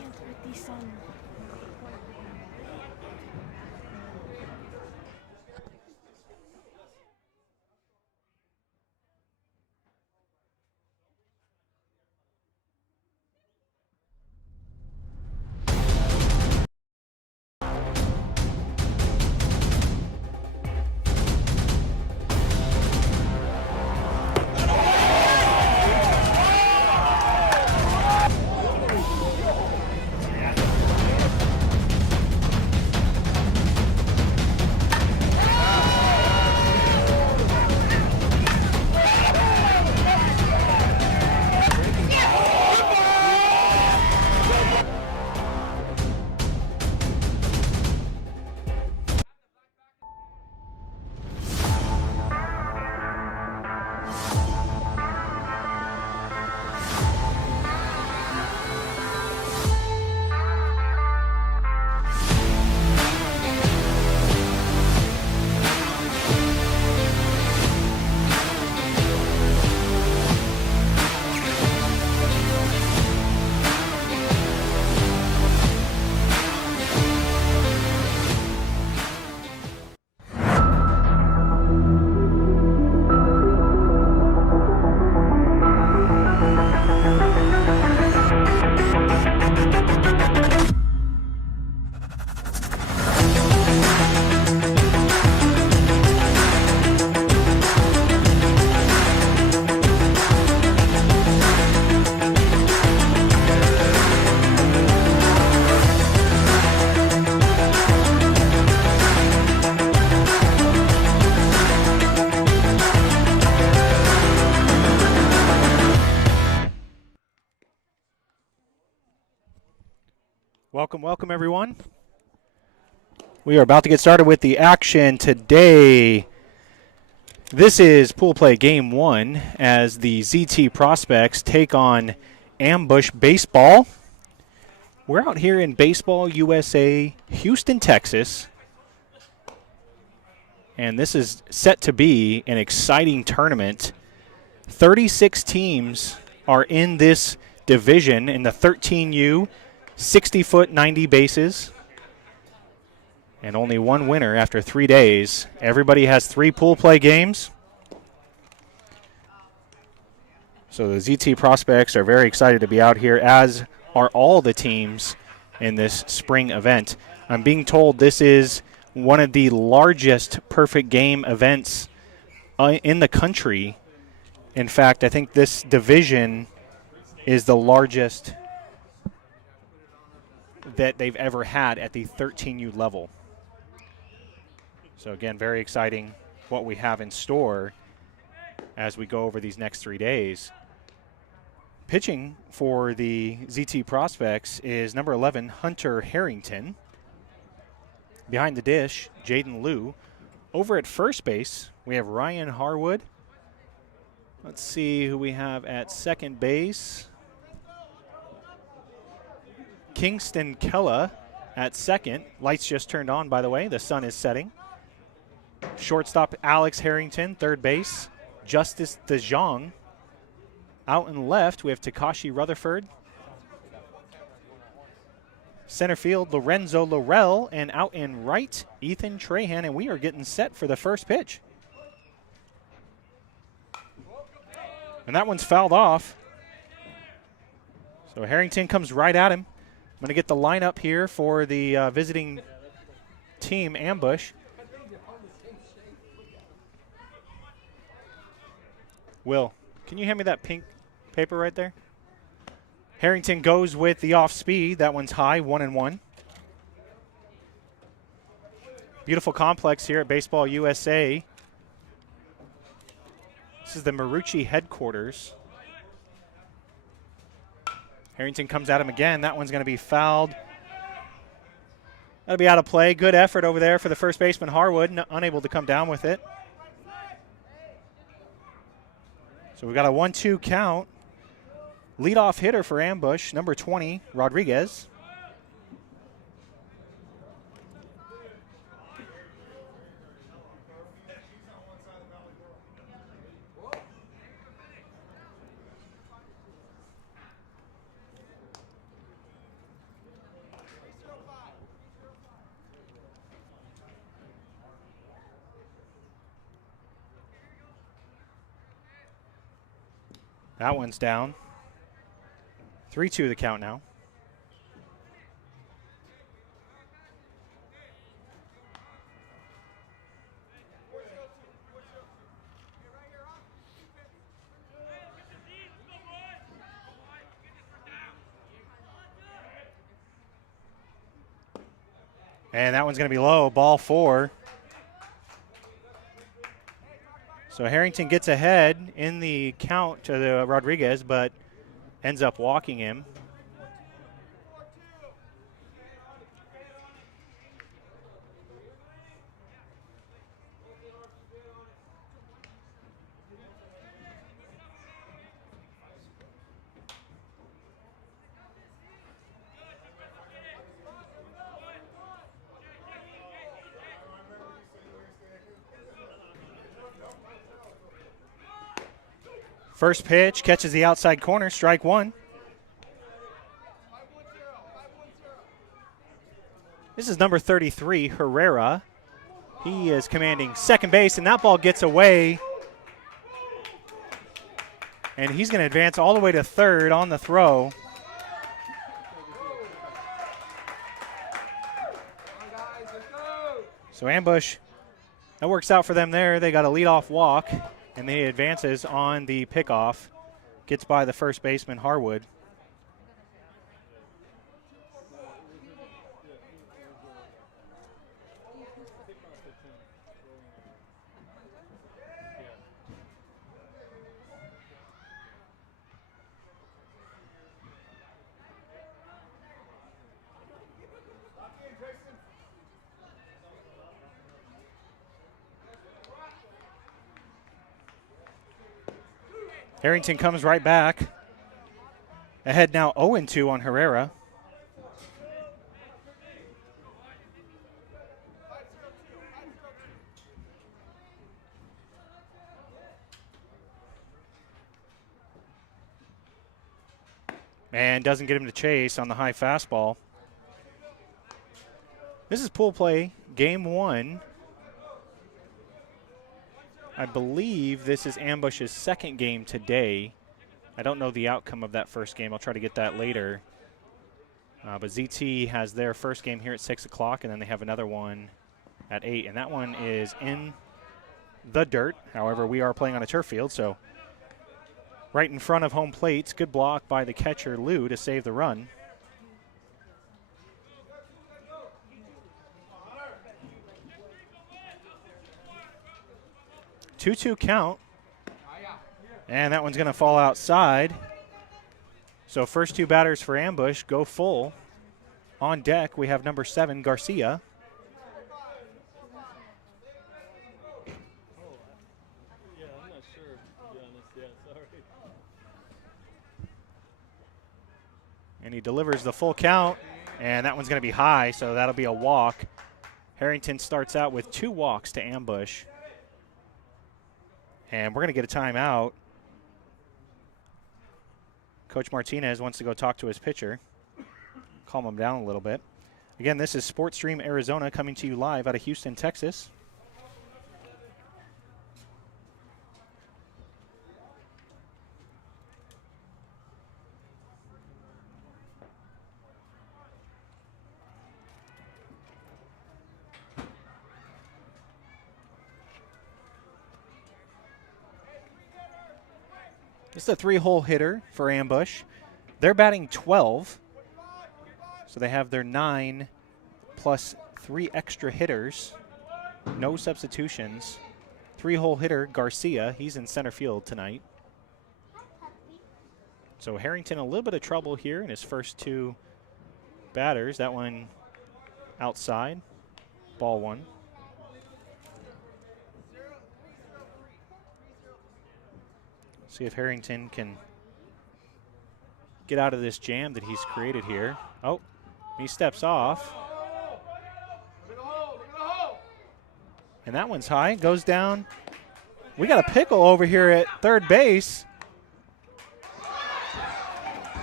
can't put this on. Welcome everyone. We are about to get started with the action today. This is pool play game 1 as the ZT Prospects take on Ambush Baseball. We're out here in Baseball USA, Houston, Texas. And this is set to be an exciting tournament. 36 teams are in this division in the 13U. 60-foot, 90 bases, and only one winner after 3 days. Everybody has 3 pool play games. So the ZT Prospects are very excited to be out here, as are all the teams in this spring event. I'm being told this is one of the largest perfect game events in the country. In fact, I think this division is the largest that they've ever had at the 13U level. So again, very exciting what we have in store as we go over these next 3 days. Pitching for the ZT Prospects is number 11, Hunter Harrington. Behind the dish, Jaden Liu. Over at first base, we have Ryan Harwood. Let's see who we have at second base. Kingston Kella at second. Lights just turned on, by the way. The sun is setting. Shortstop Alex Harrington, third base. Justice DeJong. Out in left, we have Takashi Rutherford. Center field, Lorenzo Laurel. And out in right, Ethan Trahan. And we are getting set for the first pitch. And that one's fouled off. So Harrington comes right at him. I'm going to get the lineup here for the visiting team, Ambush. Will, can you hand me that pink paper right there? Harrington goes with the off speed. That one's high, 1-1. Beautiful complex here at Baseball USA. This is the Marucci headquarters. Harrington comes at him again. That one's going to be fouled. That'll be out of play. Good effort over there for the first baseman, Harwood, unable to come down with it. So we've got a 1-2 count. Leadoff hitter for Ambush, number 20, Rodriguez. That one's down. 3-2 the count now. And that one's going to be low, ball 4. So Harrington gets ahead in the count to the Rodriguez, but ends up walking him. First pitch, catches the outside corner, strike 1. This is number 33, Herrera. He is commanding second base, and that ball gets away. And he's going to advance all the way to third on the throw. So Ambush, that works out for them there. They got a leadoff walk. And then he advances on the pickoff, gets by the first baseman, Harwood. Harrington comes right back. Ahead now 0-2 on Herrera. And doesn't get him to chase on the high fastball. This is pool play, game 1. I believe this is Ambush's second game today. I don't know the outcome of that first game. I'll try to get that later. But ZT has their first game here at 6 o'clock, and then they have another one at 8. And that one is in the dirt. However, we are playing on a turf field, so right in front of home plate. Good block by the catcher, Lou, to save the run. Two-two count, and that one's going to fall outside. So first 2 batters for Ambush go full. On deck, we have number 7, Garcia. Yeah, I'm not sure, to be honest. Yeah, sorry. And he delivers the full count, and that one's going to be high, so that'll be a walk. Harrington starts out with 2 walks to Ambush. And we're going to get a timeout. Coach Martinez wants to go talk to his pitcher, calm him down a little bit. Again, this is Sports Stream Arizona coming to you live out of Houston, Texas. This is a 3-hole hitter for Ambush. They're batting 12. So they have their 9 plus 3 extra hitters. No substitutions. 3-hole hitter, Garcia. He's in center field tonight. So Harrington a little bit of trouble here in his first 2 batters. That one outside. Ball 1. See if Harrington can get out of this jam that he's created here. Oh, he steps off. And that one's high, goes down. We got a pickle over here at third base.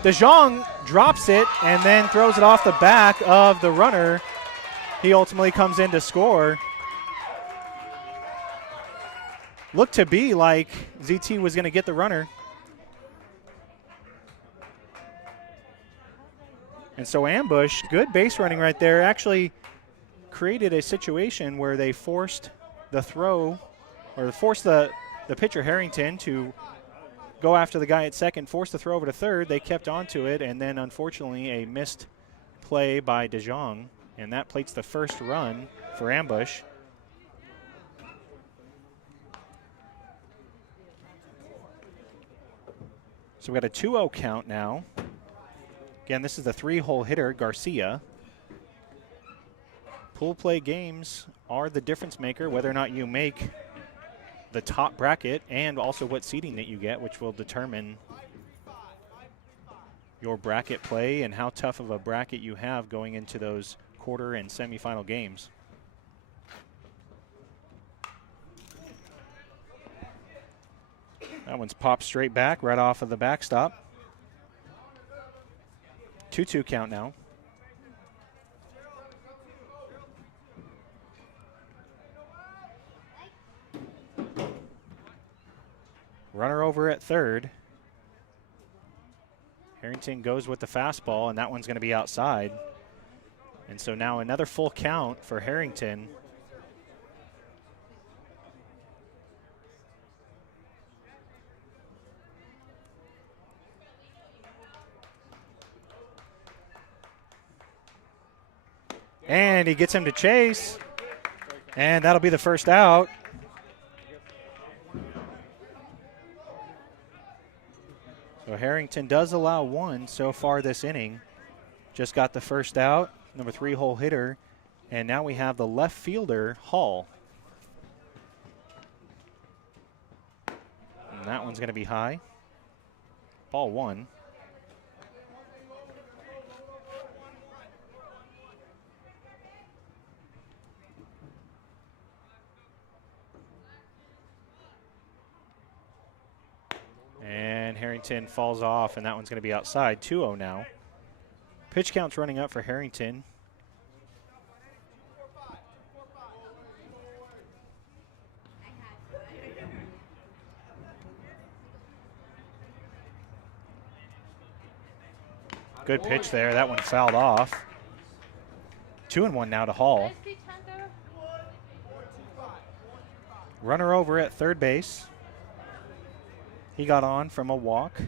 DeJong drops it and then throws it off the back of the runner. He ultimately comes in to score. Looked to be like ZT was going to get the runner. And so Ambush, good base running right there, actually created a situation where they forced the throw, or forced the pitcher Harrington to go after the guy at second, forced the throw over to third. They kept onto it, and then unfortunately a missed play by DeJong, and that plates the first run for Ambush. So we got a 2-0 count now. Again, this is the 3-hole hitter, Garcia. Pool play games are the difference maker, whether or not you make the top bracket and also what seeding that you get, which will determine your bracket play and how tough of a bracket you have going into those quarter and semifinal games. That one's popped straight back right off of the backstop. 2-2 count now. Runner over at third. Harrington goes with the fastball, and that one's going to be outside. And so now another full count for Harrington. And he gets him to chase, and that'll be the first out. So Harrington does allow one so far this inning. Just got the first out, number 3-hole hitter, and now we have the left fielder, Hall. And that one's going to be high. Ball 1. And Harrington falls off, and that one's going to be outside. 2-0 now. Pitch count's running up for Harrington. Good pitch there. That one fouled off. 2-1 now to Hall. Runner over at third base. He got on from a walk,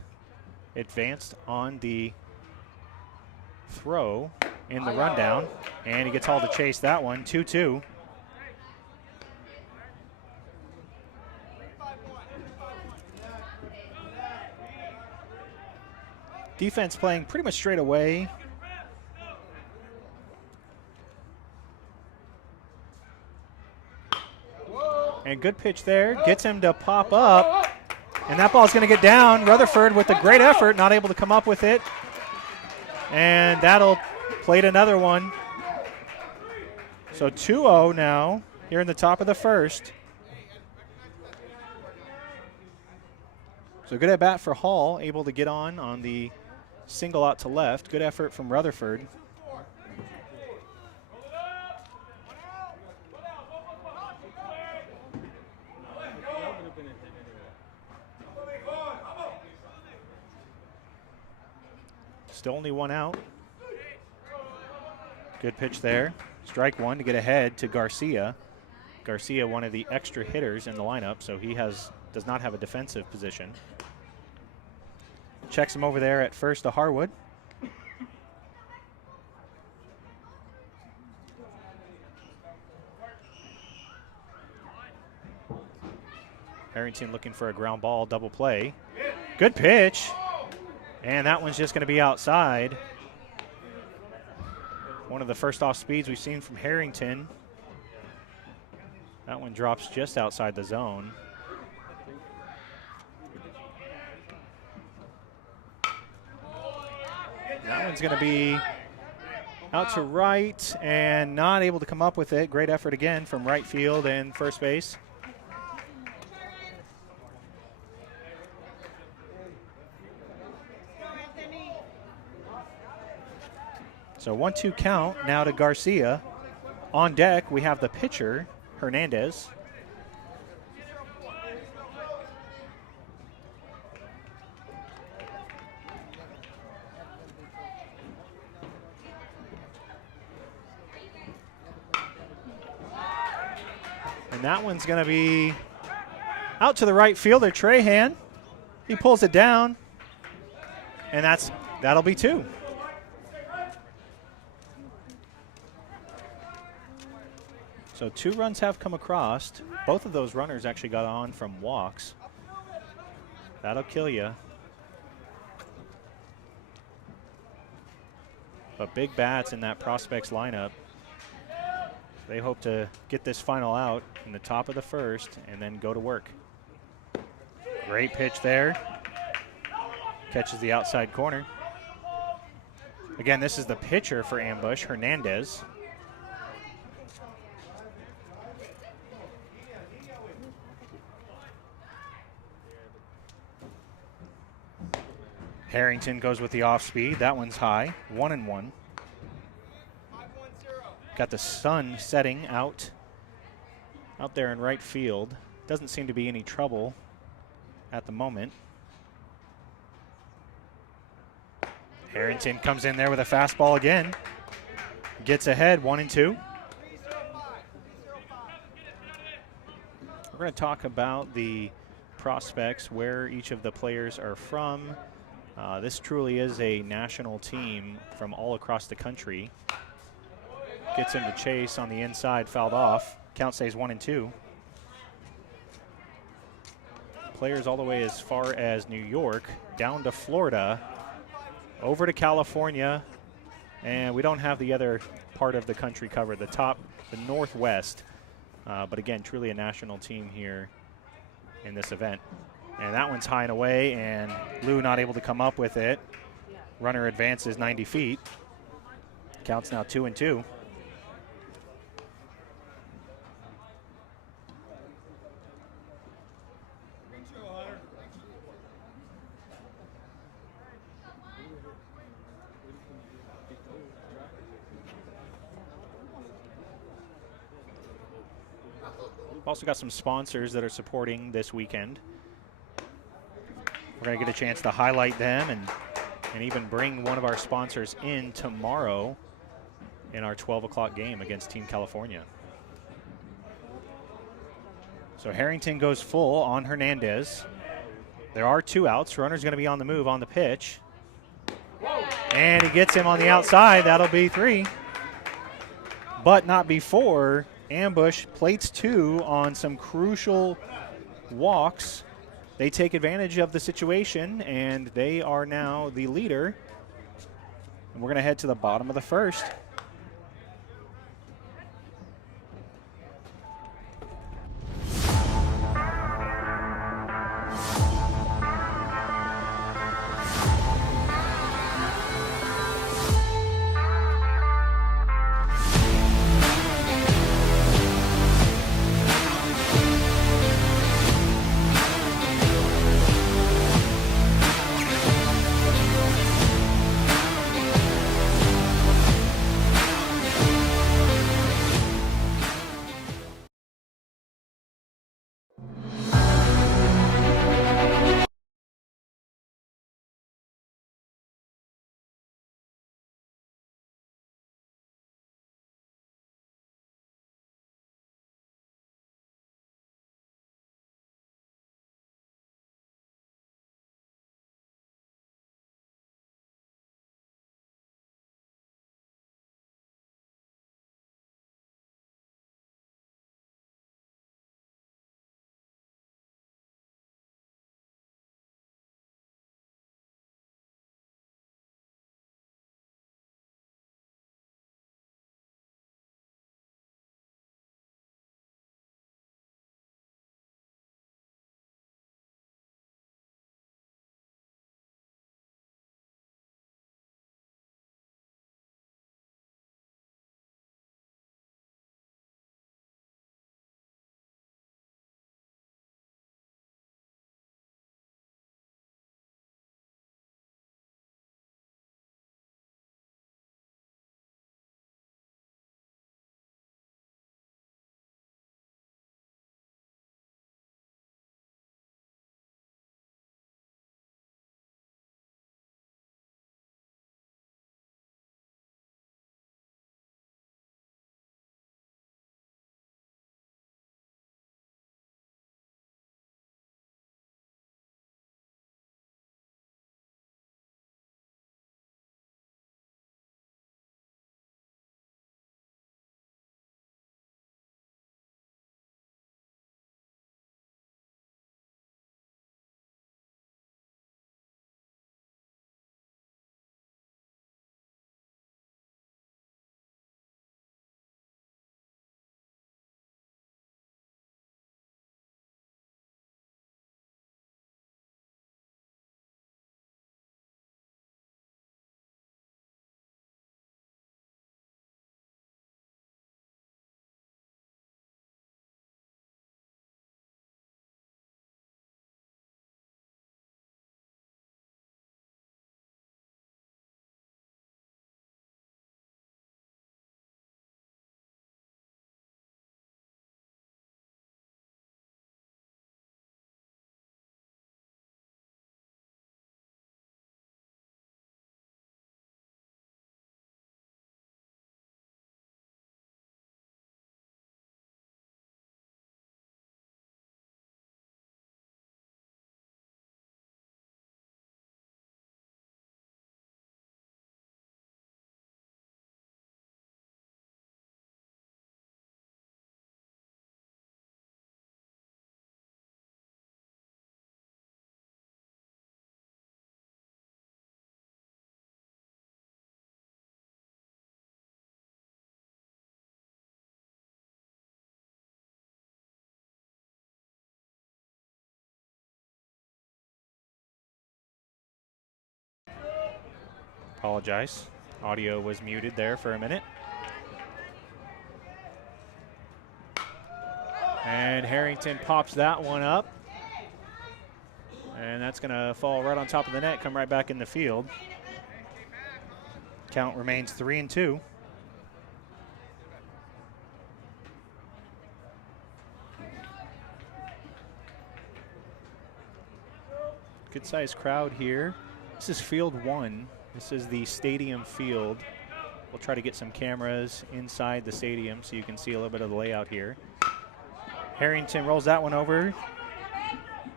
advanced on the throw in the rundown, and he gets hauled to chase that one. 2-2. Defense playing pretty much straight away. And good pitch there, gets him to pop up. And that ball's going to get down. Rutherford with a great effort, not able to come up with it. And that'll plate another one. So 2-0 now here in the top of the first. So good at bat for Hall, able to get on the single out to left. Good effort from Rutherford. Still only one out. Good pitch there. Strike one to get ahead to Garcia. Garcia, one of the extra hitters in the lineup, so he does not have a defensive position. Checks him over there at first to Harwood. Harrington looking for a ground ball, double play. Good pitch. And that one's just going to be outside. One of the first off speeds we've seen from Harrington. That one drops just outside the zone. That one's going to be out to right and not able to come up with it. Great effort again from right field and first base. So 1-2 count now to Garcia. On deck, we have the pitcher, Hernandez. And that one's going to be out to the right fielder, Trahan. He pulls it down, and that'll be 2. So 2 runs have come across. Both of those runners actually got on from walks. That'll kill you. But big bats in that Prospects lineup. They hope to get this final out in the top of the first and then go to work. Great pitch there. Catches the outside corner. Again, this is the pitcher for Ambush, Hernandez. Harrington goes with the off speed. That one's high, 1-1. Got the sun setting out there in right field. Doesn't seem to be any trouble at the moment. Harrington comes in there with a fastball again. Gets ahead, 1-2. We're going to talk about the prospects, where each of the players are from. This truly is a national team from all across the country. Gets him to chase on the inside, fouled off. Count stays 1-2. Players all the way as far as New York, down to Florida, over to California, and we don't have the other part of the country covered, the Northwest. But again, truly a national team here in this event. And that one's high and away, and Lou not able to come up with it. Runner advances 90 feet. Counts now 2-2. Also got some sponsors that are supporting this weekend. We're going to get a chance to highlight them and even bring one of our sponsors in tomorrow in our 12 o'clock game against Team California. So Harrington goes full on Hernandez. There are 2 outs. Runner's going to be on the move on the pitch. And he gets him on the outside. That'll be 3. But not before. Ambush plates 2 on some crucial walks. They take advantage of the situation, and they are now the leader. And we're going to head to the bottom of the first. Apologize. Audio was muted there for a minute. And Harrington pops that one up. And that's going to fall right on top of the net, come right back in the field. Count remains 3-2. Good sized crowd here. This is field 1. This is the stadium field. We'll try to get some cameras inside the stadium so you can see a little bit of the layout here. Harrington rolls that one over.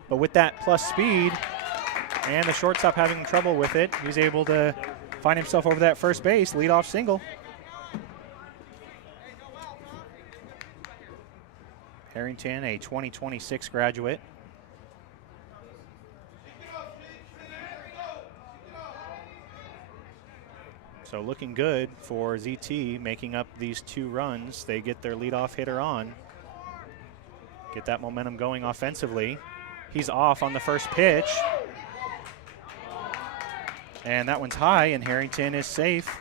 But with that plus speed and the shortstop having trouble with it, he's able to find himself over that first base, leadoff single. Harrington, a 2026 graduate. So looking good for ZT, making up these 2 runs. They get their leadoff hitter on. Get that momentum going offensively. He's off on the first pitch. And that one's high, and Harrington is safe.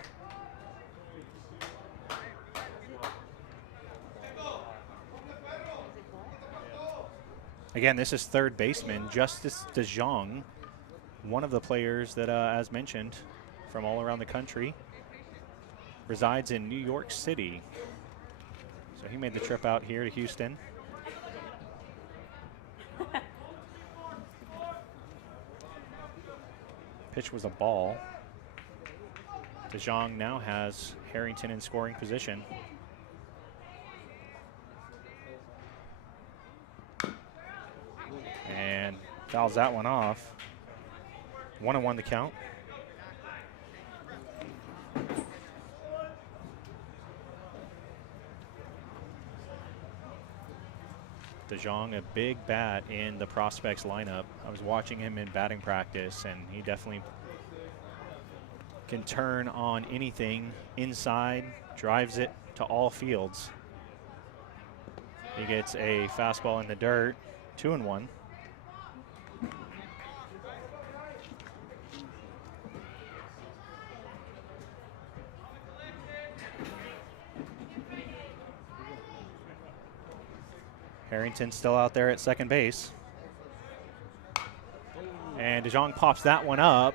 Again, this is third baseman Justice DeJong, one of the players that, as mentioned, from all around the country, resides in New York City. So he made the trip out here to Houston. Pitch was a ball. DeJong now has Harrington in scoring position. And fouls that one off. 1-1 the count. DeJong, a big bat in the prospects lineup. I was watching him in batting practice, and he definitely can turn on anything inside, drives it to all fields. He gets a fastball in the dirt, 2-1. Harrington still out there at second base. And DeJong pops that one up.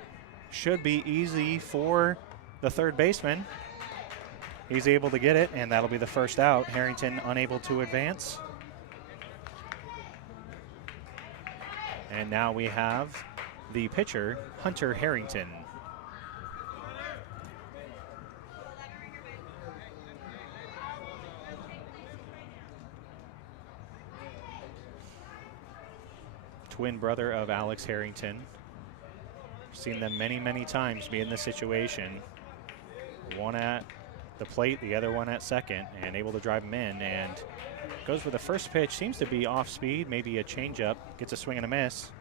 Should be easy for the third baseman. He's able to get it, and that'll be the first out. Harrington unable to advance. And now we have the pitcher, Hunter Harrington. Twin brother of Alex Harrington. Seen them many, many times be in this situation. One at the plate, the other one at second, and able to drive him in. And goes for the first pitch, seems to be off speed, maybe a changeup, gets a swing and a miss.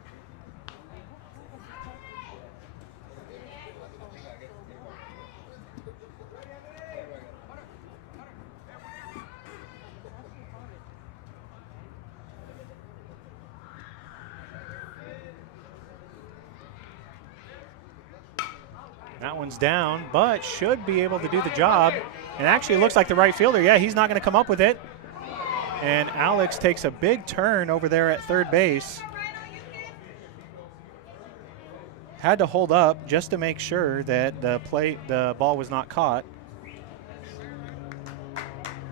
That one's down, but should be able to do the job. And actually looks like the right fielder. Yeah, he's not going to come up with it. And Alex takes a big turn over there at third base. Had to hold up just to make sure that the ball was not caught.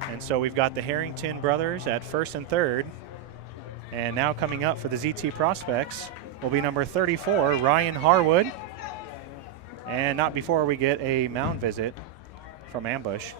And so we've got the Harrington brothers at first and third. And now coming up for the ZT prospects will be number 34, Ryan Harwood. And not before we get a mound visit from Ambush.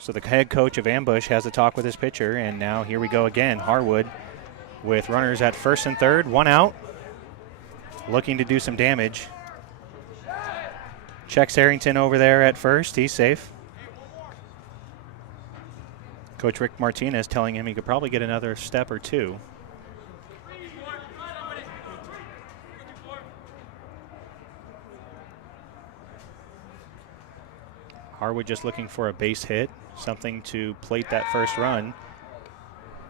So the head coach of Ambush has a talk with his pitcher, and now here we go again. Harwood with runners at first and third, one out, looking to do some damage. Checks Harrington over there at first. He's safe. Coach Rick Martinez telling him he could probably get another step or two. Harwood just looking for a base hit, something to plate that first run.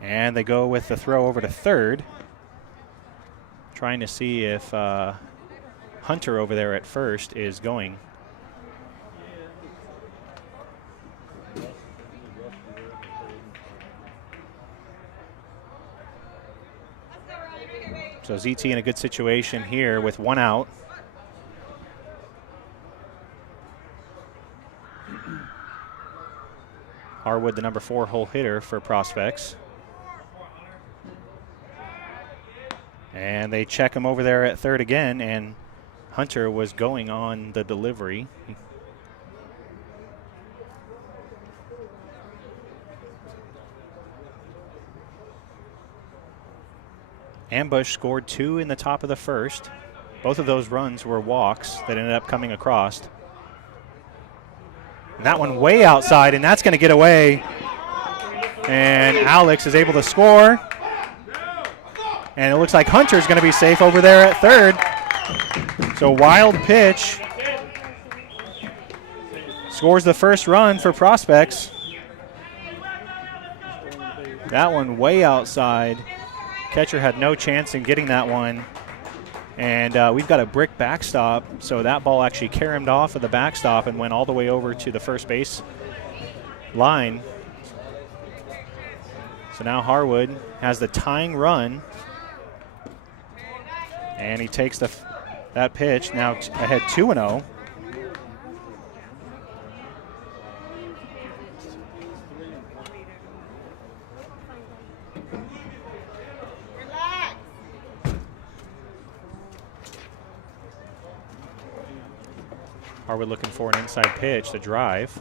And they go with the throw over to third, trying to see if Hunter over there at first is going. So ZT in a good situation here with one out. Harwood, the number 4 hole hitter for Prospects. And they check him over there at third again, and Hunter was going on the delivery. Ambush scored 2 in the top of the first. Both of those runs were walks that ended up coming across. And that one way outside, and that's going to get away. And Alex is able to score. And it looks like Hunter's going to be safe over there at third. So wild pitch. Scores the first run for Prospects. That one way outside. Catcher had no chance in getting that one. And we've got a brick backstop, so that ball actually caromed off of the backstop and went all the way over to the first base line. So now Harwood has the tying run, and he takes that pitch, now ahead 2-0. Harwood looking for an inside pitch to drive.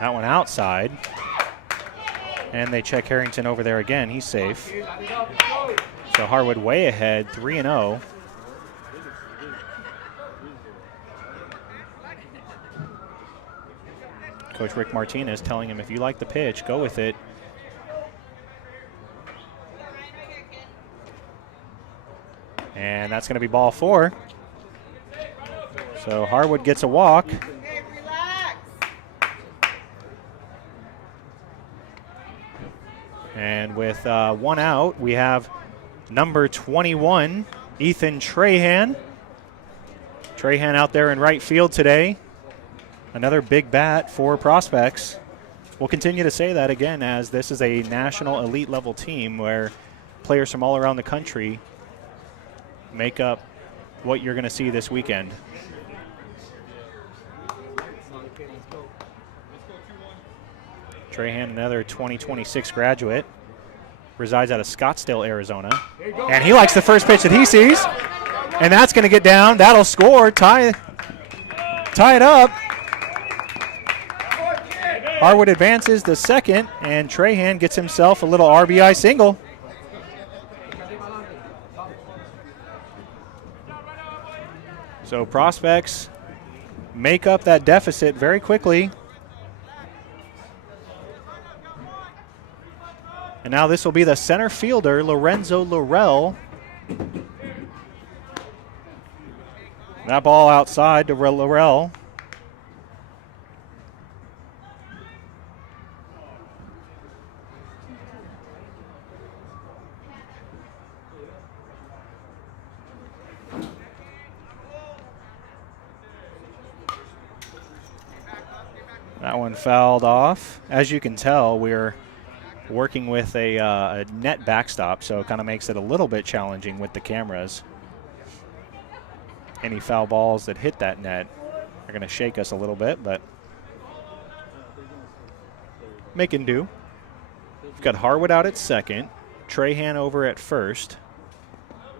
That one outside. And they check Harrington over there again. He's safe. So Harwood way ahead, 3-0. Coach Rick Martinez telling him, if you like the pitch, go with it. And that's going to be ball 4. So Harwood gets a walk. And with one out, we have number 21, Ethan Trahan. Trahan out there in right field today. Another big bat for Prospects. We'll continue to say that again, as this is a national elite level team where players from all around the country make up what you're going to see this weekend. Trahan, another 2026 graduate, resides out of Scottsdale, Arizona. And he likes the first pitch that he sees. And that's going to get down. That'll score, tie it up. Harwood advances the second, and Trahan gets himself a little RBI single. So Prospects make up that deficit very quickly. And now this will be the center fielder, Lorenzo Laurel. That ball outside to Laurel. That one fouled off. As you can tell, we're working with a net backstop, so it kind of makes it a little bit challenging with the cameras. Any foul balls that hit that net are going to shake us a little bit, but making do. We've got Harwood out at second, Trahan over at first.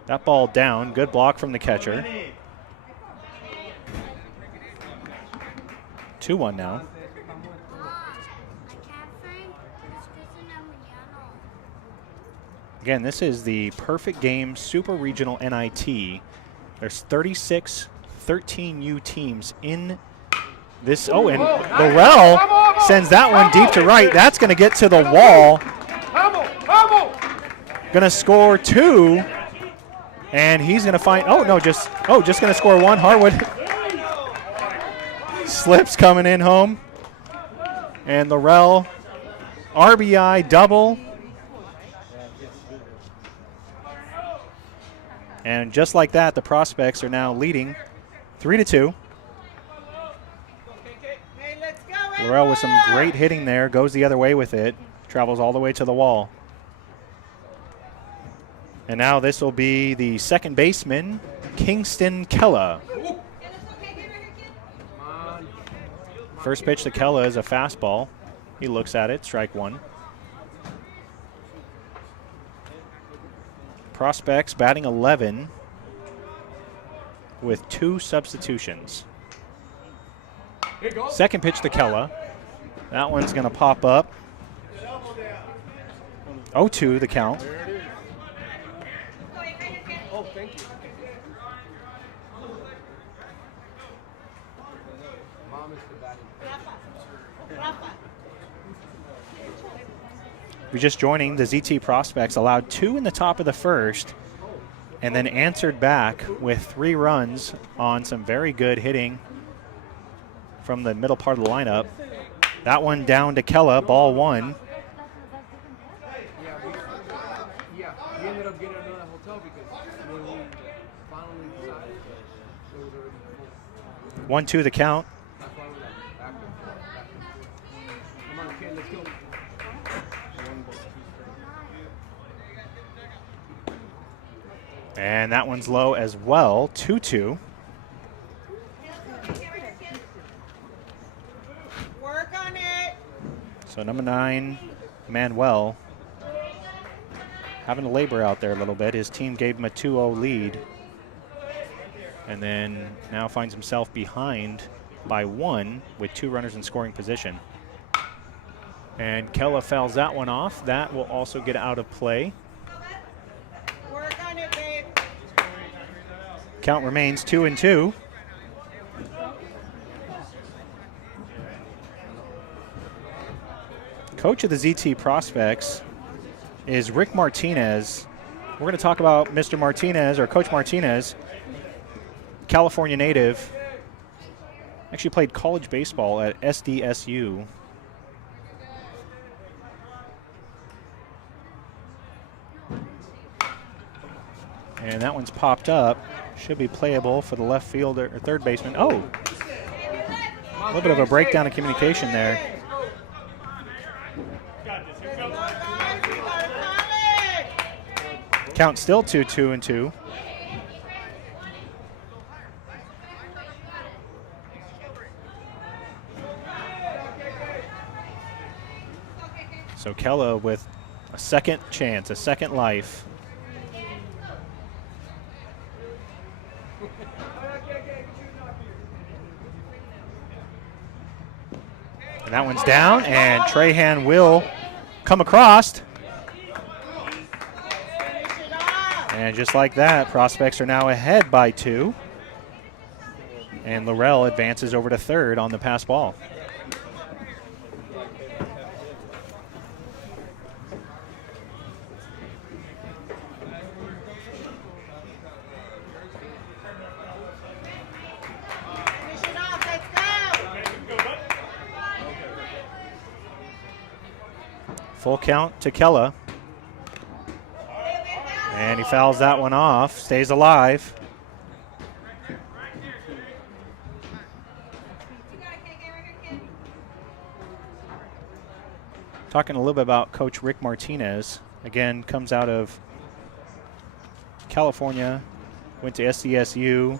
That ball down, good block from the catcher. 2-1 now. Again, this is the Perfect Game Super Regional NIT. There's 36 13U teams in this. Oh, and Laurel sends that one deep to right. That's going to get to the wall. Going to score 2. And he's going to find, just going to score 1. Harwood slips coming in home. And Laurel, RBI double. And just like that, the Prospects are now leading 3-2. Laurel with some great hitting there, goes the other way with it, travels all the way to the wall. And now this will be the second baseman, Kingston Kella. First pitch to Kella is a fastball. He looks at it, strike 1. Prospects batting 11 with 2 substitutions. Second pitch to Kella. That one's going to pop up. 0-2 the count. Oh, thank you. We're just joining. The ZT Prospects allowed 2 in the top of the first and then answered back with 3 runs on some very good hitting from the middle part of the lineup. That one down to Kella, ball 1. Yeah, we ended up getting another hotel because when we finally decided, it was already full. 1-2 the count. That's why we're like, come on, kid, let's go. And that one's low as well, 2-2. Work on it. So number 9, Manuel, having to labor out there a little bit. His team gave him a 2-0 lead. And then now finds himself behind by 1 with 2 runners in scoring position. And Kella fouls that one off. That will also get out of play. Work on it, babe. Count remains 2-2. Coach of the ZT Prospects is Rick Martinez. We're going to talk about Mr. Martinez, or Coach Martinez, California native. Actually played college baseball at SDSU. And that one's popped up. Should be playable for the left fielder or third baseman. Oh, a little bit of a breakdown of communication there. Count still 2-2. So Kella with a second chance, a second life. And that one's down, and Trahan will come across. And just like that, Prospects are now ahead by 2. And Laurel advances over to third on the pass ball. Finish it off. Let's go. Full count to Kella. And he fouls that one off, stays alive. Talking a little bit about Coach Rick Martinez. Again, comes out of California, went to SDSU,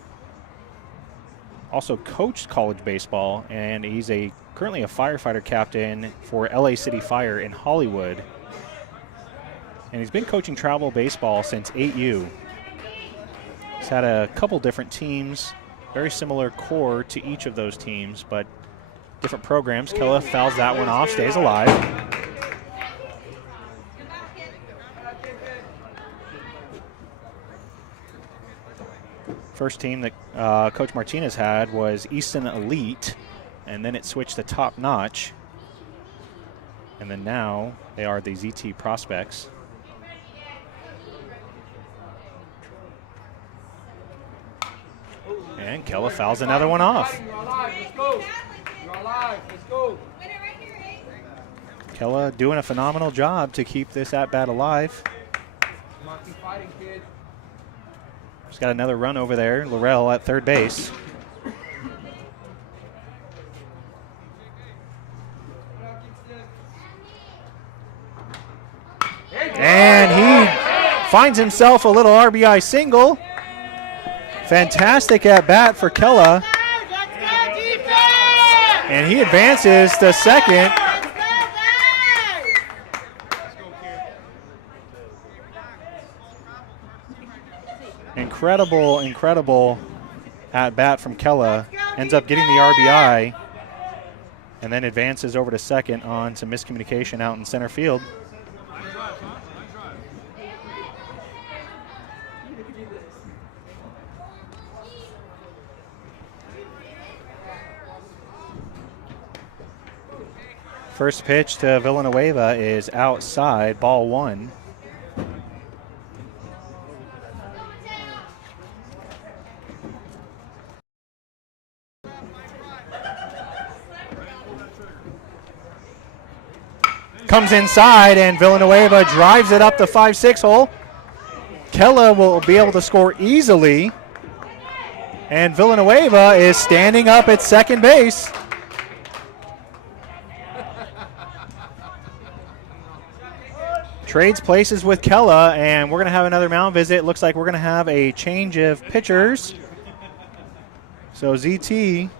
also coached college baseball, and he's currently a firefighter captain for LA City Fire in Hollywood. And he's been coaching travel baseball since 8U. He's had a couple different teams, very similar core to each of those teams, but different programs. Kella fouls that one off, stays alive. First team that Coach Martinez had was Easton Elite, and then it switched to Top Notch. And then now they are the ZT Prospects. And Kella fouls another one off. Kella doing a phenomenal job to keep this at-bat alive. He's got another run over there. Laurel at third base. And he finds himself a little RBI single. Fantastic at bat for Kella. And he advances to second. Incredible at bat from Kella. Ends up getting the RBI and then advances over to second on some miscommunication out in center field. First pitch to Villanueva is outside, ball one. Comes inside and Villanueva drives it up the 5-6 hole. Kella will be able to score easily. And Villanueva is standing up at second base. Trades places with Kella, and we're going to have another mound visit. Looks like we're going to have a change of pitchers. So ZT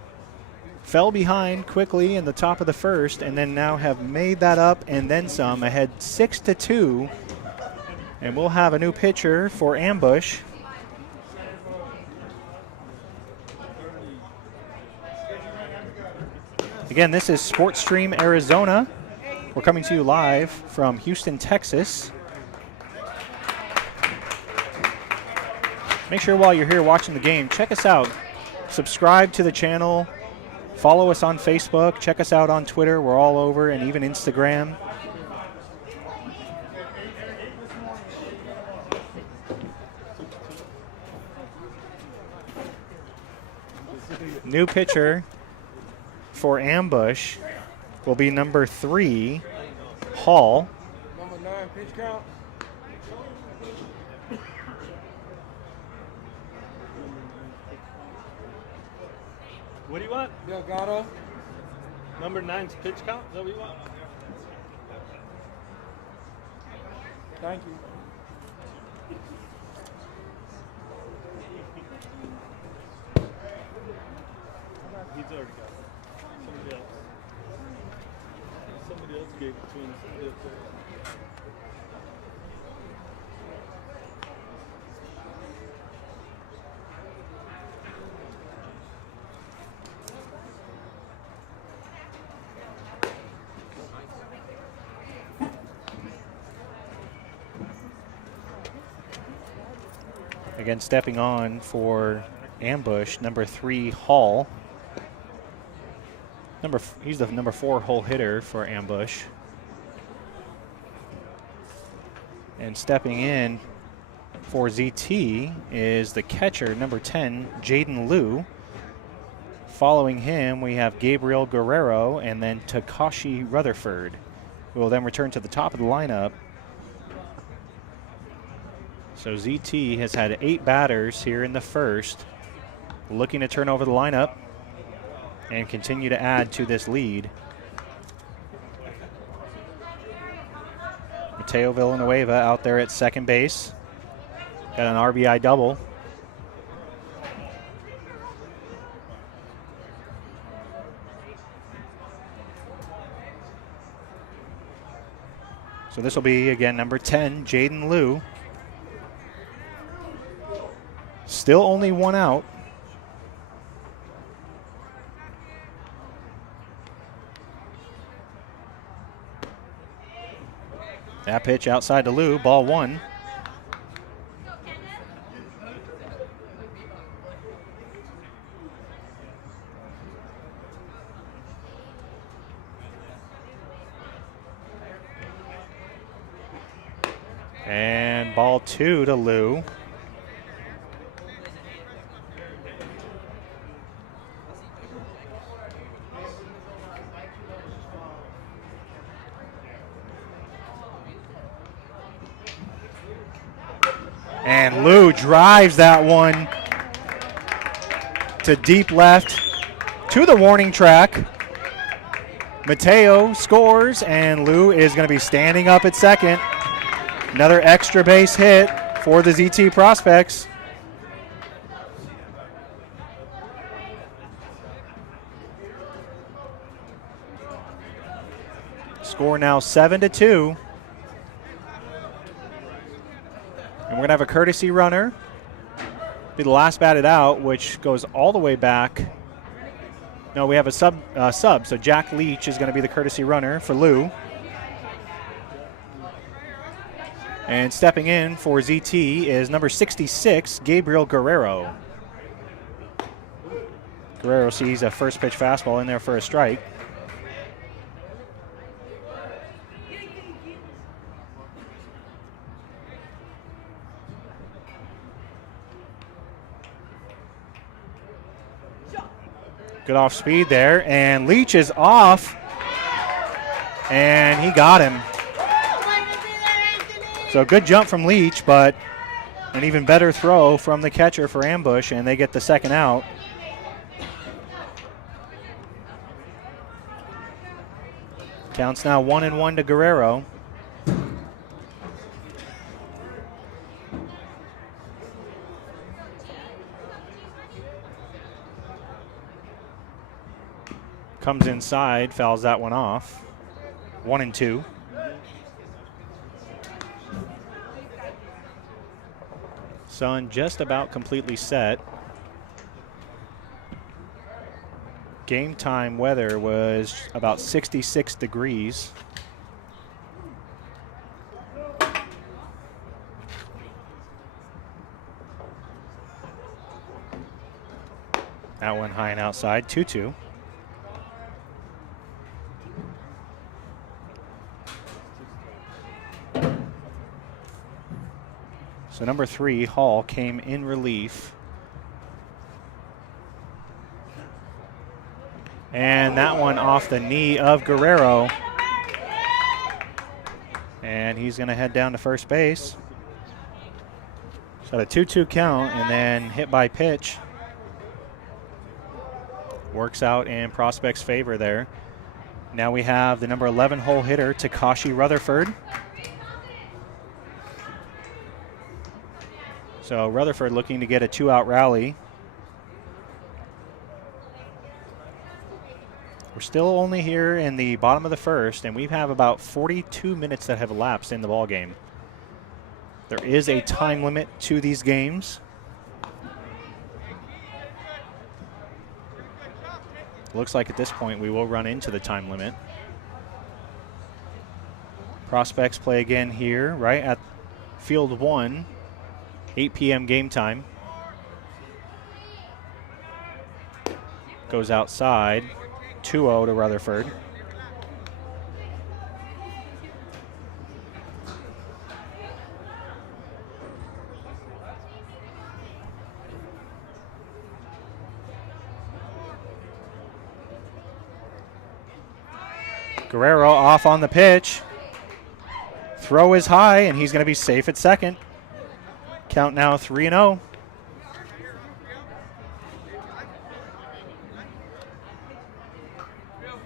fell behind quickly in the top of the first, and then now have made that up and then some, ahead 6-2. And we'll have a new pitcher for Ambush. Again, this is SportsStream Arizona. We're coming to you live from Houston, Texas. Make sure while you're here watching the game, check us out. Subscribe to the channel. Follow us on Facebook. Check us out on Twitter. We're all over, and even Instagram. New pitcher for Ambush will be number 3, Hall. Number 9, pitch count. What do you want? Delgado. Number 9's pitch count? Is that what you want? Thank you. He's already got it. Somebody else. Somebody else gave it to him. Somebody else gave it. Again, stepping on for Ambush, number 3, Hall. He's the number 4 hole hitter for Ambush. And stepping in for ZT is the catcher, number 10, Jaden Liu. Following him, we have Gabriel Guerrero and then Takashi Rutherford, who will then return to the top of the lineup. So ZT has had 8 batters here in the first, looking to turn over the lineup and continue to add to this lead. Mateo Villanueva out there at second base. Got an RBI double. So this will be, again, number 10, Jaden Liu. Still only 1 out. That pitch outside to Liu, ball 1. And ball 2 to Lou. And Lou drives that one to deep left to the warning track. Mateo scores, and Lou is going to be standing up at second. Another extra base hit for the ZT Prospects. Score now 7-2. And we're going to have a courtesy runner. Be the last batted out, which goes all the way back. No, we have a sub, so Jack Leach is going to be the courtesy runner for Lou. And stepping in for ZT is number 66, Gabriel Guerrero. Guerrero sees a first pitch fastball in there for a strike. Good off speed there, and Leach is off, and he got him. So good jump from Leach, but an even better throw from the catcher for ambush, and they get the second out. Counts now 1-1 to Guerrero. Comes inside, fouls that one off. 1-2. Sun just about completely set. Game time weather was about 66 degrees. That one high and outside, 2-2. So number 3, Hall, came in relief. And that one off the knee of Guerrero. And he's going to head down to first base. So a 2-2 count, and then hit by pitch. Works out in Prospect's favor there. Now we have the number 11 hole hitter, Takashi Rutherford. So Rutherford looking to get a 2-out rally. We're still only here in the bottom of the first, and we have about 42 minutes that have elapsed in the ball game. There is a time limit to these games. Looks like at this point we will run into the time limit. Prospects play again here, right at Field 1. 8 p.m. game time. Goes outside. 2-0 to Rutherford. Guerrero off on the pitch. Throw is high, and he's going to be safe at second. Count now 3-0.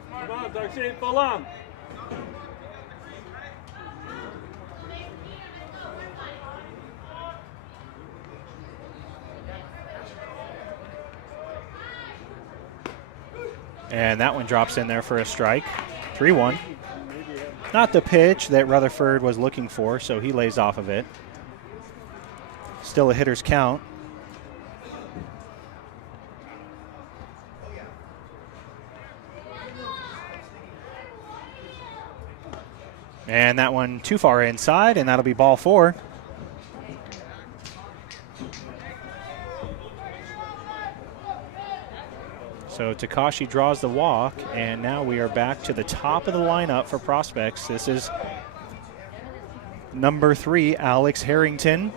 Come on, Darcy, full on. And that one drops in there for a strike. 3-1. Not the pitch that Rutherford was looking for, so he lays off of it. Still a hitter's count. And that one too far inside, and that'll be ball 4. So Takashi draws the walk, and now we are back to the top of the lineup for Prospects. This is number 3, Alex Harrington.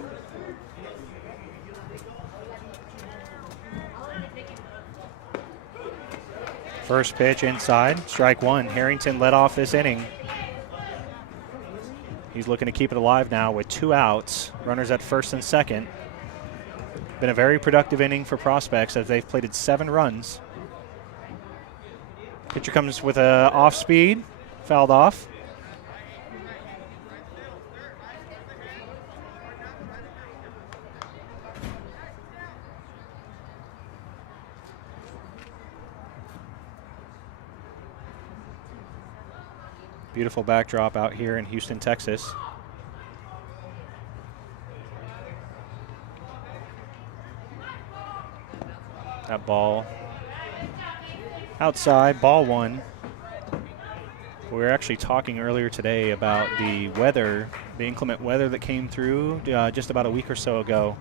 First pitch inside, strike one. Harrington led off this inning. He's looking to keep it alive now with 2 outs, runners at first and second. Been a very productive inning for Prospects as they've plated 7 runs. Pitcher comes with a off speed, fouled off. Beautiful backdrop out here in Houston, Texas. That ball outside, ball 1. We were actually talking earlier today about the weather, the inclement weather that came through just about a week or so ago.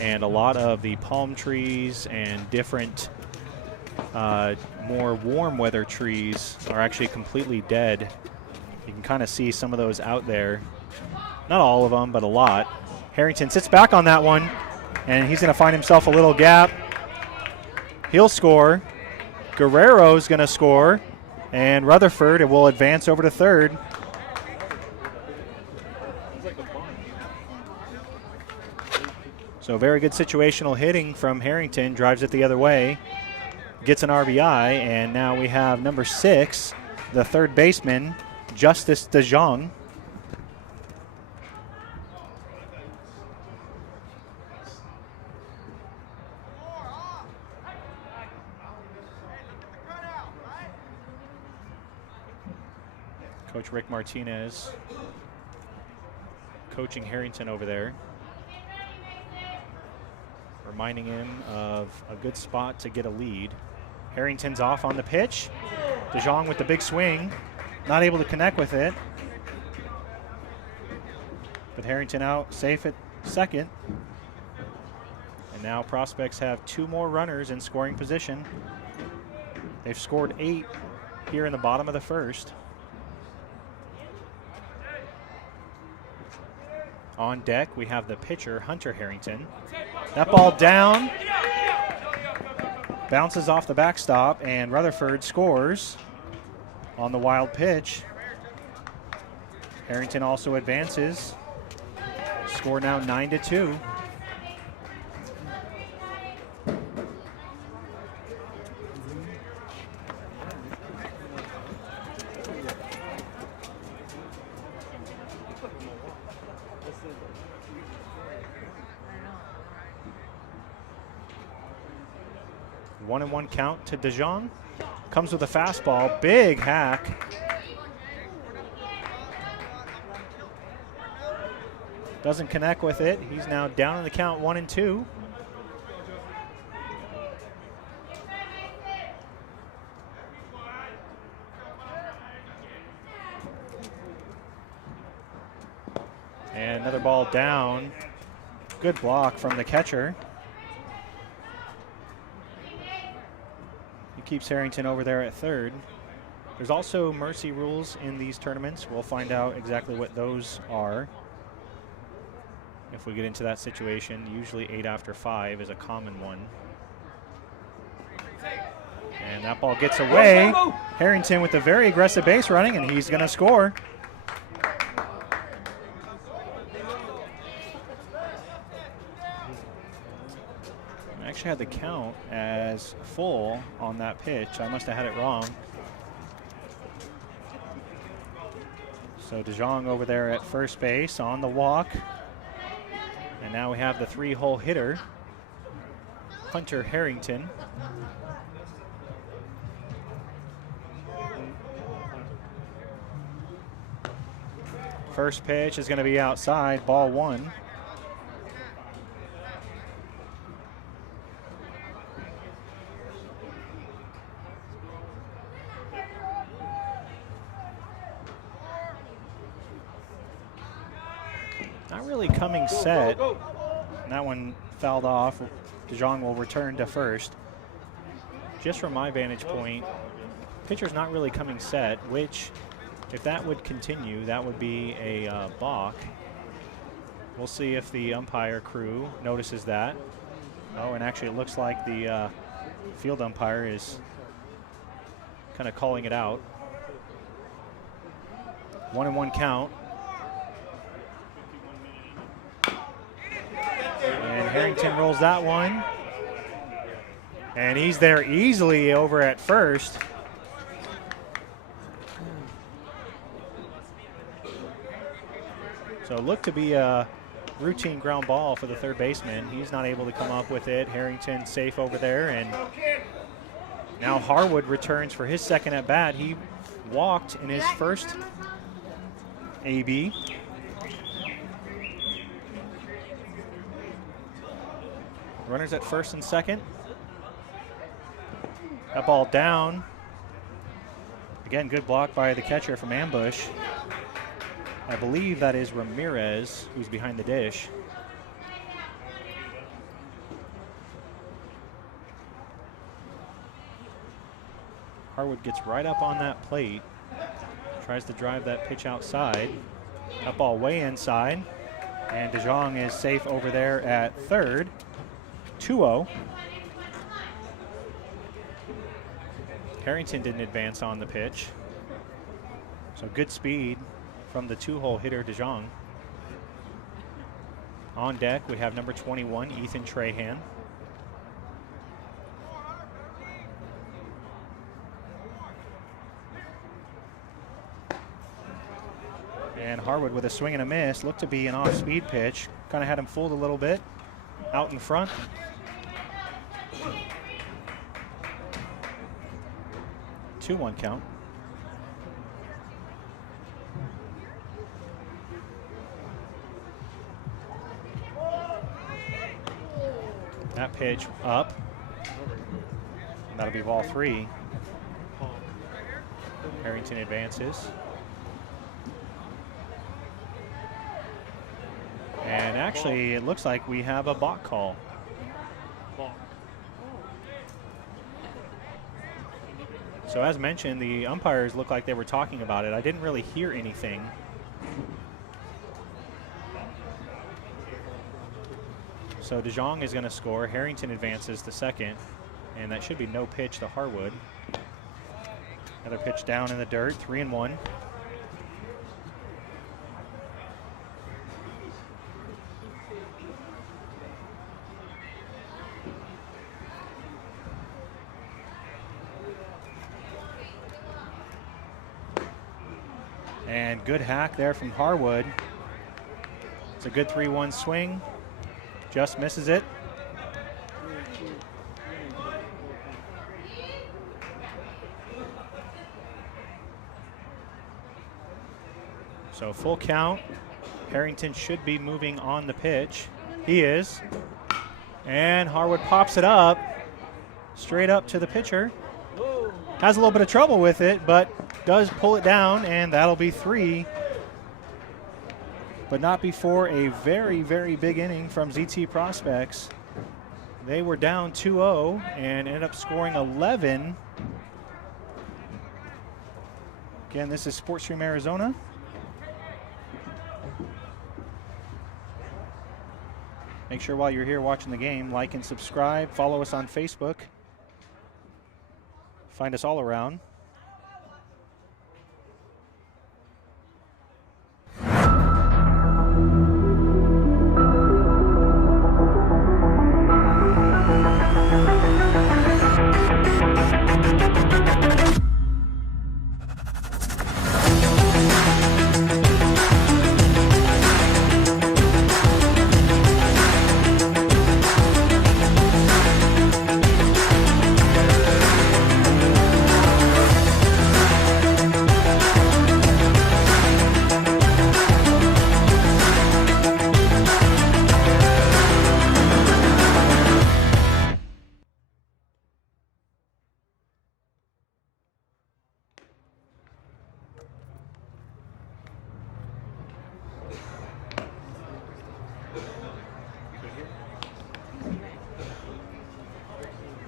And a lot of the palm trees and different more warm weather trees are actually completely dead. You can kind of see some of those out there. Not all of them, but a lot. Harrington sits back on that one, and he's going to find himself a little gap. He'll score. Guerrero's going to score, and Rutherford will advance over to third. So very good situational hitting from Harrington. Drives it the other way. Gets an RBI, and now we have number 6, the third baseman, Justice DeJong. Coach Rick Martinez coaching Harrington over there, reminding him of a good spot to get a lead. Harrington's off on the pitch. DeJong with the big swing, not able to connect with it. But Harrington out safe at second. And now Prospects have 2 more runners in scoring position. They've scored 8 here in the bottom of the first. On deck, we have the pitcher, Hunter Harrington. That ball down, bounces off the backstop, and Rutherford scores on the wild pitch. Harrington also advances. Score now 9-2. One and one count to DeJong. Comes with a fastball, big hack. Doesn't connect with it. He's now down in the count 1-2. And another ball down. Good block from the catcher. Keeps Harrington over there at third. There's also mercy rules in these tournaments. We'll find out exactly what those are if we get into that situation. Usually 8 after 5 is a common one. And that ball gets away. Harrington with a very aggressive base running, and he's going to score. Actually had the count as full on that pitch. I must have had it wrong. So DeJong over there at first base on the walk. And now we have the 3-hole hitter, Hunter Harrington. First pitch is going to be outside, ball 1. Not really coming set. And that one fouled off. DeJong will return to first. Just from my vantage point, pitcher's not really coming set, which If that would continue, that would be a balk. We'll see if the umpire crew notices that. Oh, and actually it looks like the field umpire is kind of calling it out. 1-1 count. And Harrington rolls that one. And he's there easily over at first. So it looked to be a routine ground ball for the third baseman. He's not able to come up with it. Harrington safe over there. And now Harwood returns for his second at bat. He walked in his first AB. Runners at first and second. That ball down. Again, good block by the catcher from ambush. I believe that is Ramirez, who's behind the dish. Harwood gets right up on that plate. Tries to drive that pitch outside. That ball way inside. And DeJong is safe over there at third. 2-0. Harrington didn't advance on the pitch. So good speed from the two-hole hitter DeJong. On deck, we have number 21, Ethan Trahan. And Harwood with a swing and a miss. Looked to be an off-speed pitch. Kind of had him fooled a little bit. Out in front. Two 2-1 count. That pitch up. And that'll be ball 3. Harrington advances. And actually, it looks like we have a balk call. So as mentioned, the umpires looked like they were talking about it. I didn't really hear anything. So DeJong is going to score. Harrington advances to second, and that should be no pitch to Harwood. Another pitch down in the dirt, 3-1. And good hack there from Harwood. It's a good 3-1 swing. Just misses it. So full count. Harrington should be moving on the pitch. He is. And Harwood pops it up. Straight up to the pitcher. Has a little bit of trouble with it, but does pull it down, and that'll be 3. But not before a very, very big inning from ZT Prospects. They were down 2-0 and ended up scoring 11. Again, this is SportsStream Arizona. Make sure while you're here watching the game, like and subscribe. Follow us on Facebook. Find us all around.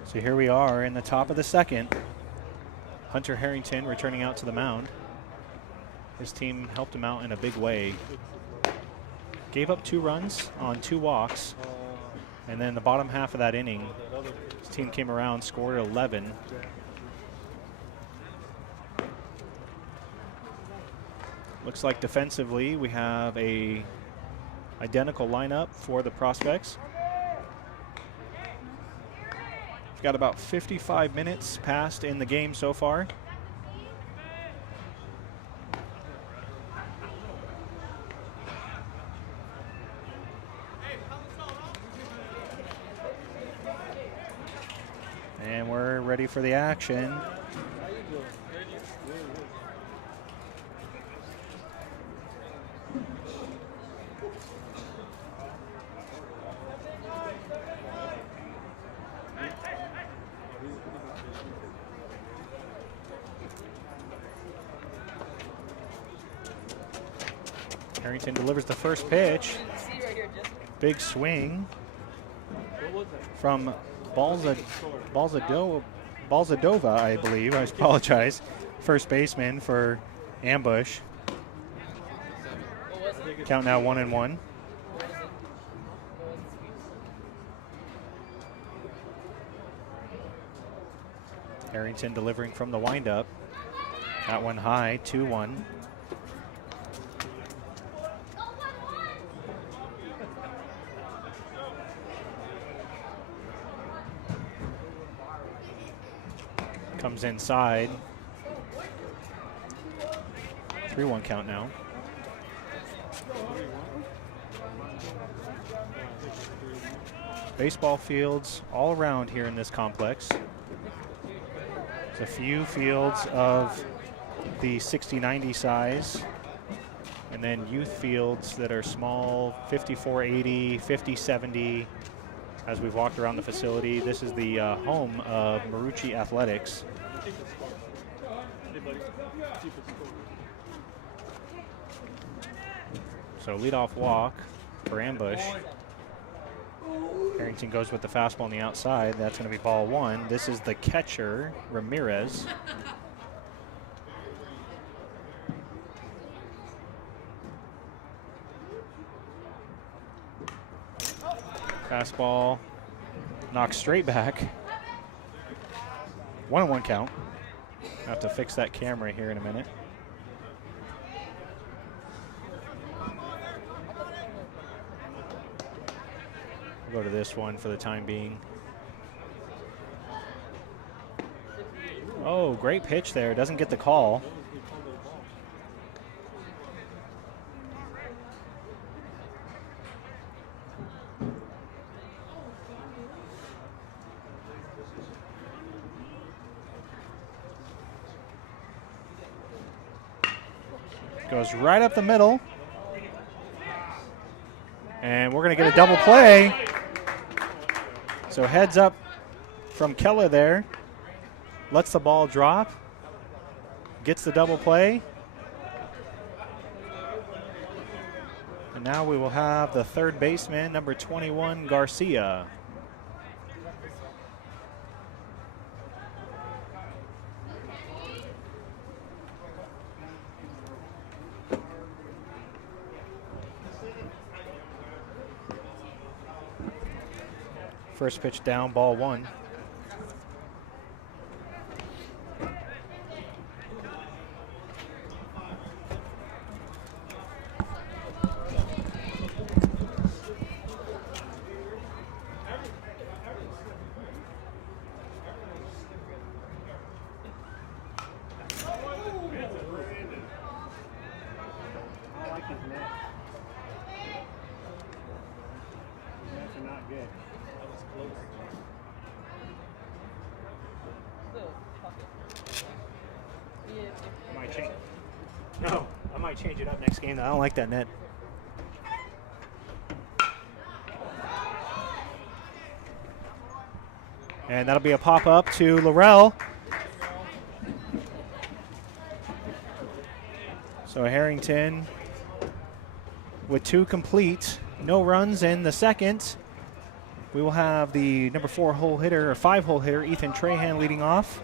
So here we are in the top of the second. Hunter Harrington returning out to the mound. His team helped him out in a big way. Gave up 2 runs on 2 walks. And then the bottom half of that inning, his team came around, scored 11. Looks like defensively we have a identical lineup for the Prospects. We've got about 55 minutes passed in the game so far. And we're ready for the action. Harrington delivers the first pitch. Big swing from Balzadova, I believe. I apologize. First baseman for Ambush. Count now 1-1. Harrington delivering from the windup. That one high, 2-1. Comes inside. 3-1 count now. Baseball fields all around here in this complex. There's a few fields of the 60-90 size, and then youth fields that are small, 54-80, 50-70. As we've walked around the facility, this is the home of Marucci Athletics. So leadoff walk for Ambush. Harrington goes with the fastball on the outside. That's going to be ball 1. This is the catcher, Ramirez. Fastball knocks straight back. 1-1 count. I have to fix that camera here in a minute. We'll go to this one for the time being. Oh, great pitch there. Doesn't get the call. Goes right up the middle. And we're going to get a double play. So heads up from Keller there. Lets the ball drop. Gets the double play. And now we will have the third baseman, number 21, Garcia. First pitch down, ball 1. I might change it up next game. I don't like that net. And that'll be a pop-up to Laurel. So Harrington with 2 complete, no runs in the second. We will have the number 4-hole hitter, or 5-hole hitter, Ethan Trahan, leading off.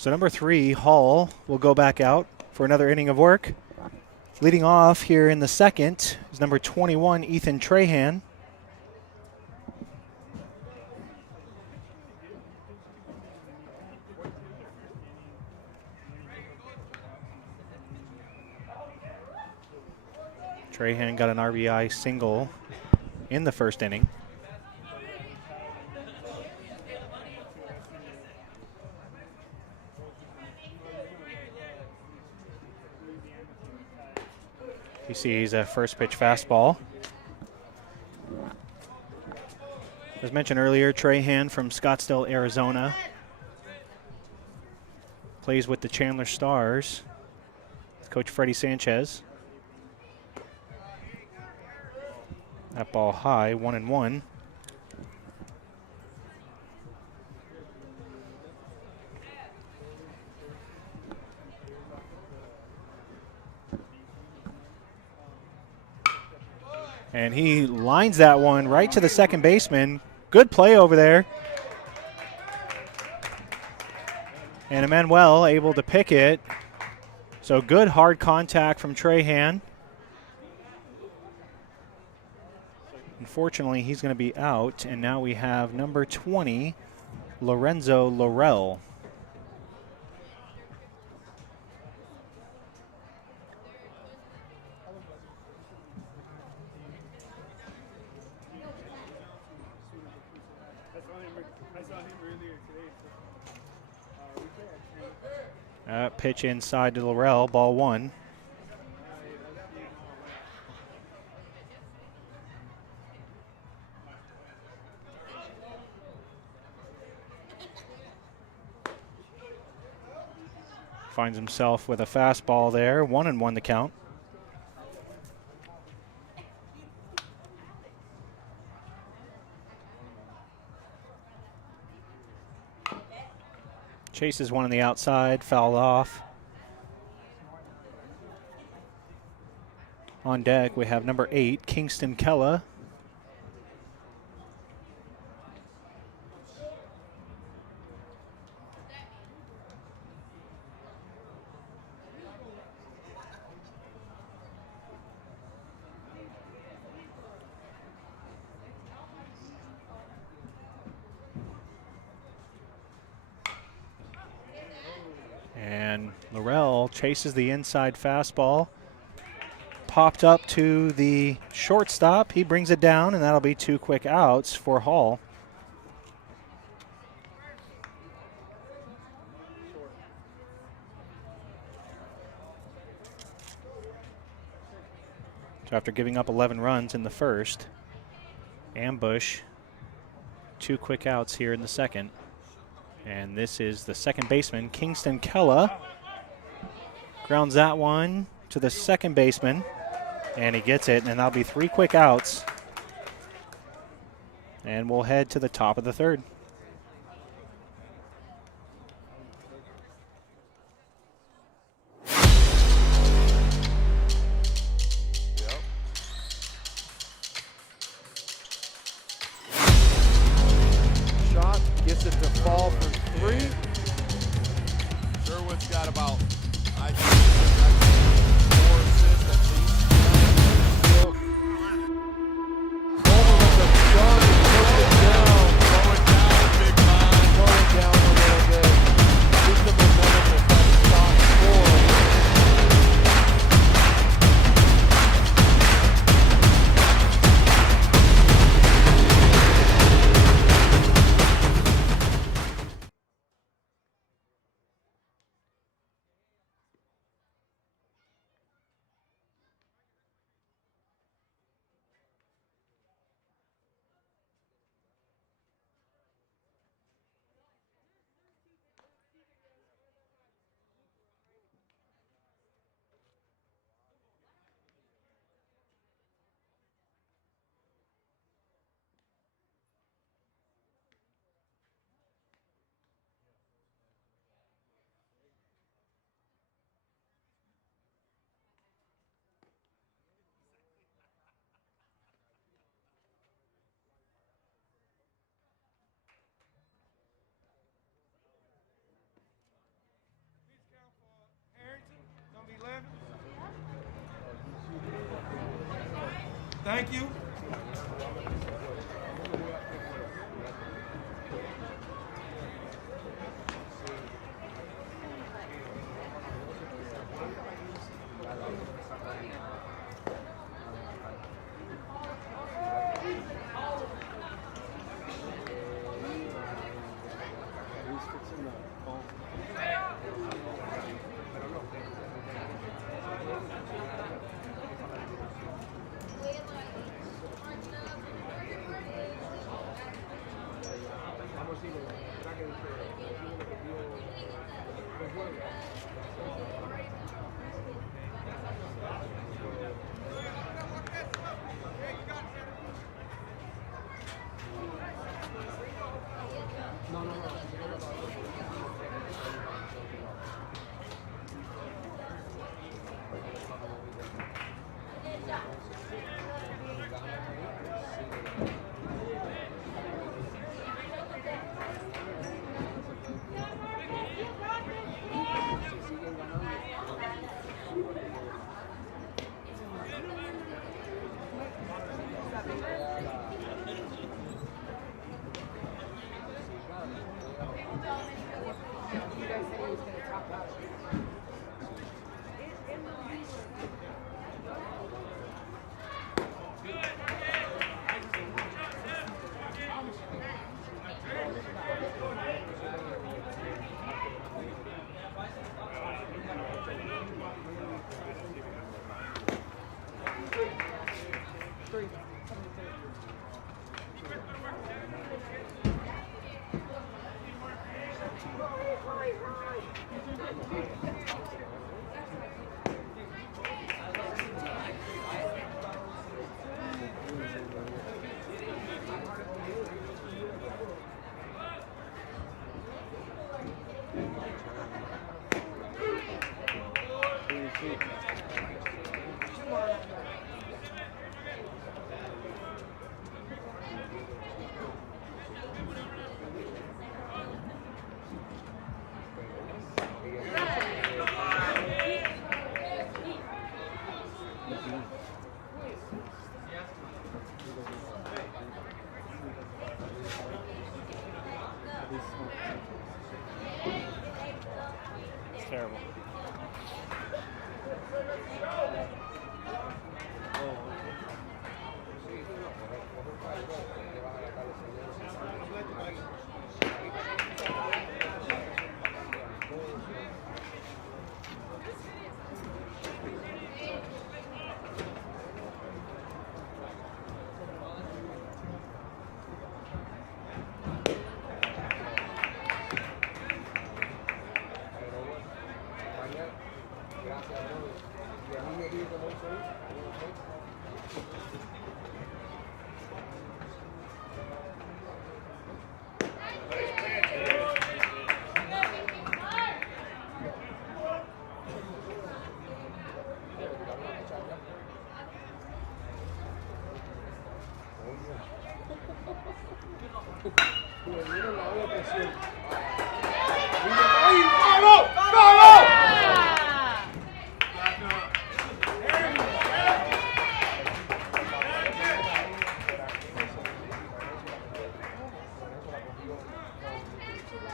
So number 3, Hall, will go back out for another inning of work. Leading off here in the second is number 21, Ethan Trahan. Trahan got an RBI single in the first inning. You see he's a first pitch fastball. As mentioned earlier, Trahan from Scottsdale, Arizona. Plays with the Chandler Stars. Coach Freddie Sanchez. That ball high, 1-1. And he lines that one right to the second baseman. Good play over there. And Emmanuel able to pick it. So good hard contact from Trahan. Unfortunately, he's going to be out, and now we have number 20, Lorenzo Laurel. Pitch inside to Laurel, ball 1. Finds himself with a fastball there, 1-1 the count. Chases one on the outside, fouled off. On deck, we have number 8, Kingston Kella. And Laurel chases the inside fastball. Popped up to the shortstop. He brings it down, and that'll be 2 quick outs for Hall. So after giving up 11 runs in the first, Ambush, 2 quick outs here in the second. And this is the second baseman, Kingston Kella. Grounds that one to the second baseman, and he gets it, and that'll be 3 quick outs. And we'll head to the top of the third. Shot, gets it to fall for 3. Sherwood's got about, I think, 4 assists at least. Over with the shot and puts it down. Throw it down. Thank you. It's terrible.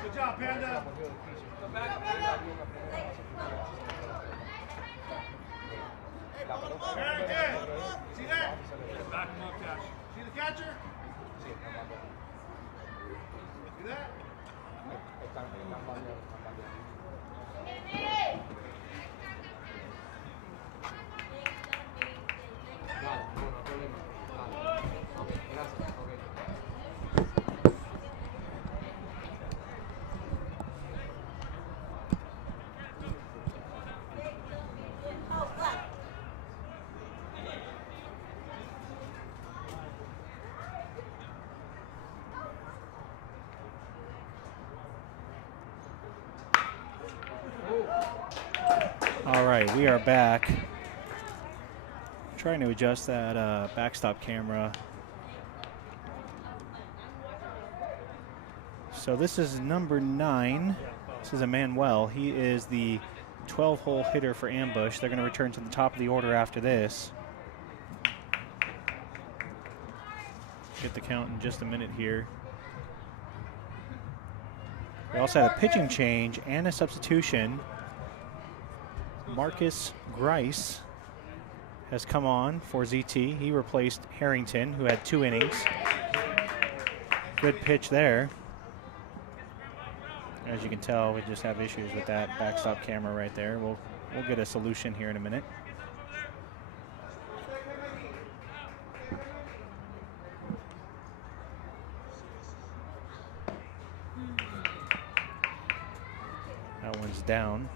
Good job, Panda. Very good. See that? Back him up, Cash. See the catcher? See that? All right, we are back. Trying to adjust that backstop camera. So this is number 9. This is Emmanuel. He is the 12-hole hitter for Ambush. They're going to return to the top of the order after this. Get the count in just a minute here. We also had a pitching change and a substitution. Marcus Grice has come on for ZT. He replaced Harrington, who had 2 innings. Good pitch there. As you can tell, we just have issues with that backstop camera right there. We'll get a solution here in a minute. That one's down.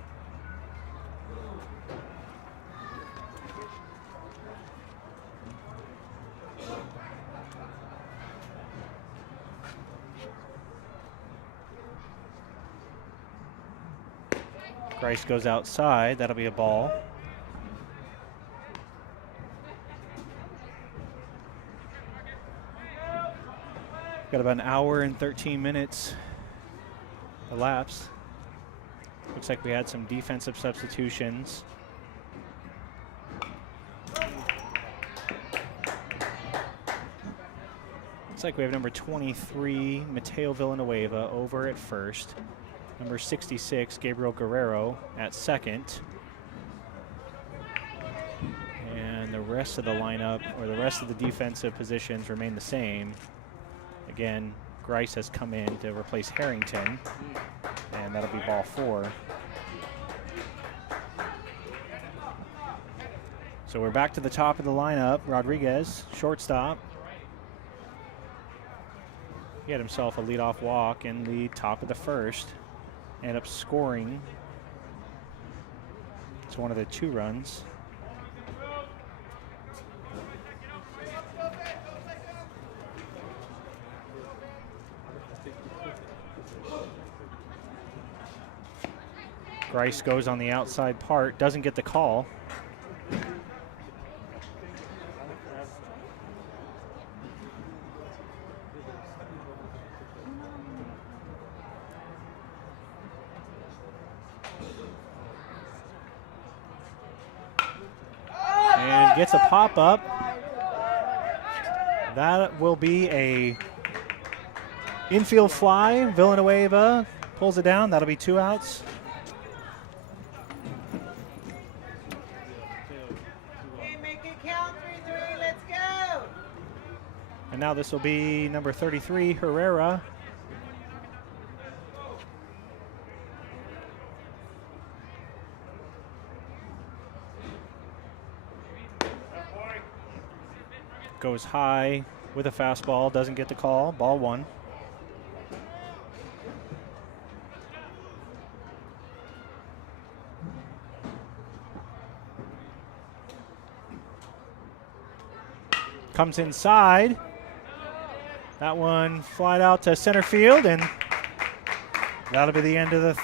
Grice goes outside. That'll be a ball. Got about an hour and 13 minutes elapsed. Looks like we had some defensive substitutions. Looks like we have number 23, Mateo Villanueva, over at first. Number 66, Gabriel Guerrero, at second. And the rest of the lineup, or the rest of the defensive positions, remain the same. Again, Grice has come in to replace Harrington, and that'll be ball 4. So we're back to the top of the lineup. Rodriguez, shortstop. He had himself a leadoff walk in the top of the first. Ended up scoring. It's one of the 2 runs. Grice goes on the outside part, doesn't get the call. And gets a pop-up. That will be a infield fly. Villanueva pulls it down. That'll be 2 outs. And now this will be number 33, Herrera. Goes high with a fastball, doesn't get the call. Ball 1. Comes inside. That one flied out to center field, and that'll be the end of the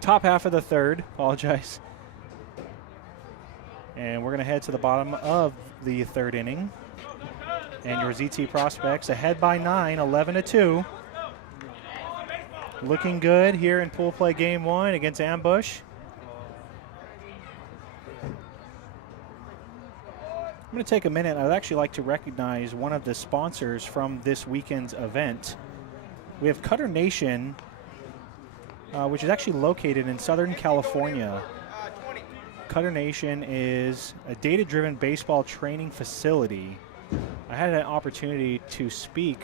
top half of the third. Apologize. And we're going to head to the bottom of the 3rd inning. And your ZT Prospects ahead by 9, 11-2. Looking good here in pool play game 1 against Ambush. I'm going to take a minute. I'd actually like to recognize one of the sponsors from this weekend's event. We have Cutter Nation, which is actually located in Southern California. Cutter Nation is a data-driven baseball training facility. I had an opportunity to speak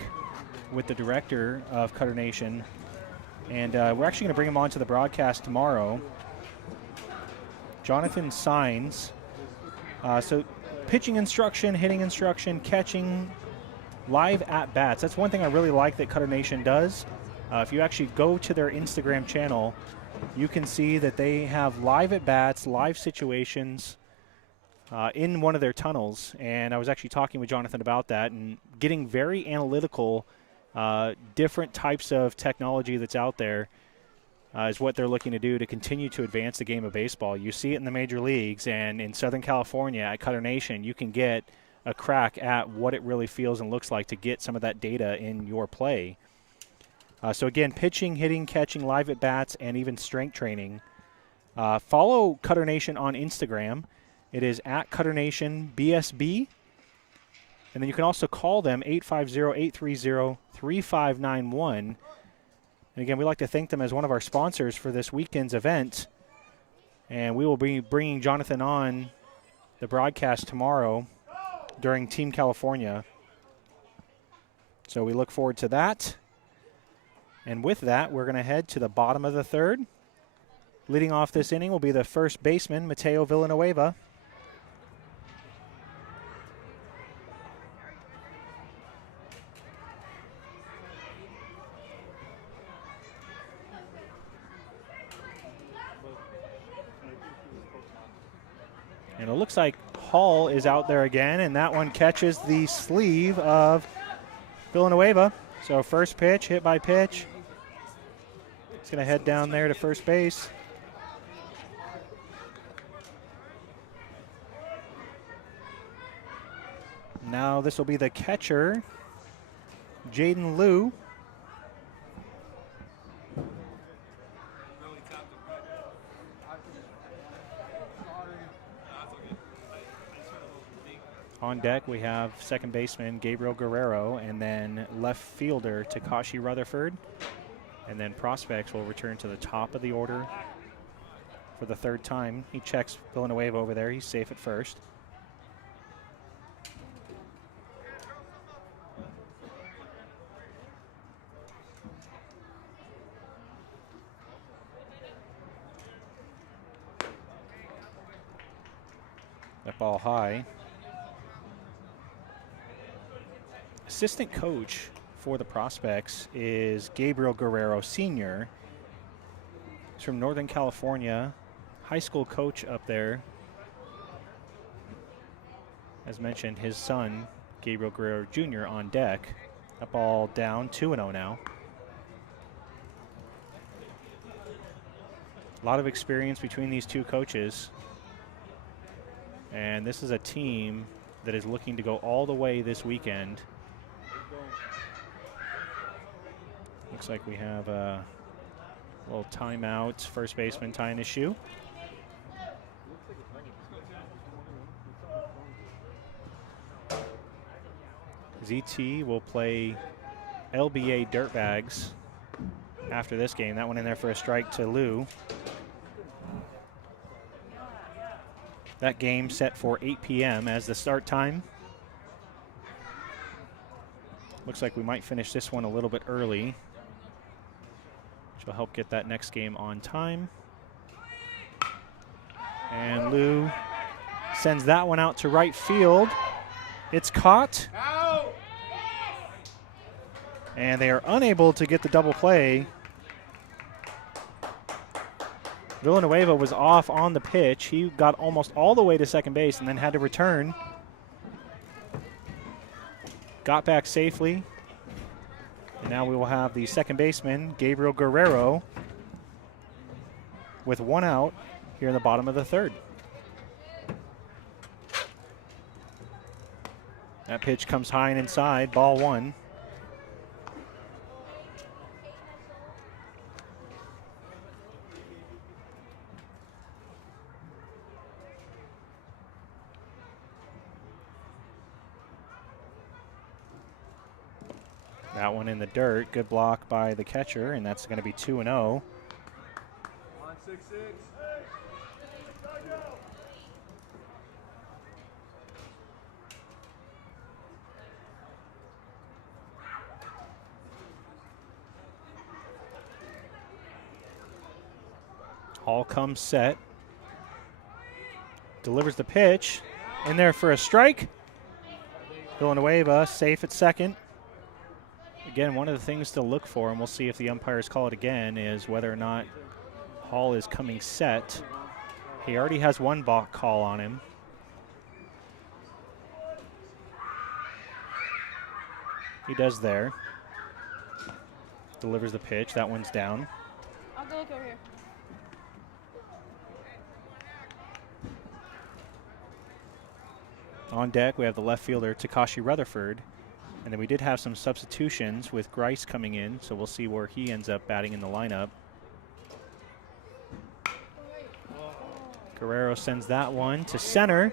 with the director of Cutter Nation, and we're actually going to bring him onto the broadcast tomorrow. Jonathan Signs. So pitching instruction, hitting instruction, catching, live at-bats. That's one thing I really like that Cutter Nation does. If you actually go to their Instagram channel, you can see that they have live at-bats, live situations in one of their tunnels. And I was actually talking with Jonathan about that and getting very analytical, different types of technology that's out there is what they're looking to do to continue to advance the game of baseball. You see it in the major leagues, and in Southern California at Cutter Nation, you can get a crack at what it really feels and looks like to get some of that data in your play. So again, pitching, hitting, catching, live at bats, and even strength training. Follow Cutter Nation on Instagram. It is at Cutter Nation BSB. And then you can also call them 850-830-3591. And again, we'd like to thank them as one of our sponsors for this weekend's event. And we will be bringing Jonathan on the broadcast tomorrow during Team California. So we look forward to that. And with that, we're going to head to the bottom of the third. Leading off this inning will be the first baseman, Mateo Villanueva. And it looks like Hall is out there again, and that one catches the sleeve of Villanueva. So first pitch, hit by pitch. It's going to head down there to first base. Now this will be the catcher, Jaden Liu. On deck, we have second baseman Gabriel Guerrero, and then left fielder Takashi Rutherford. And then prospects will return to the top of the order for the third time. He checks Villanueva over there. He's safe at first. That ball high. Assistant coach for the prospects is Gabriel Guerrero Sr. He's from Northern California, high school coach up there. As mentioned, his son, Gabriel Guerrero Jr. on deck. That ball down, 2-0 now. A lot of experience between these two coaches. And this is a team that is looking to go all the way this weekend. Looks like we have a little timeout. First baseman tying his shoe. ZT will play LBA Dirtbags after this game. That one in there for a strike to Liu. That game set for 8 p.m. as the start time. Looks like we might finish this one a little bit early, which will help get that next game on time. And Liu sends that one out to right field. It's caught. And they are unable to get the double play. Villanueva was off on the pitch. He got almost all the way to second base and then had to return. Got back safely. And now we will have the second baseman, Gabriel Guerrero, with one out here in the bottom of the third. That pitch comes high and inside, ball one. That one in the dirt. Good block by the catcher, and that's going to be 2-0. On 6-6. Hall comes set. Delivers the pitch. In there for a strike. Villanueva safe at second. Again, one of the things to look for, and we'll see if the umpires call it again, is whether or not Hall is coming set. He already has one balk call on him. He does there. Delivers the pitch. That one's down. I'll go look over here. On deck, we have the left fielder, Takashi Rutherford. And then we did have some substitutions with Grice coming in, so we'll see where he ends up batting in the lineup. Guerrero sends that one to center,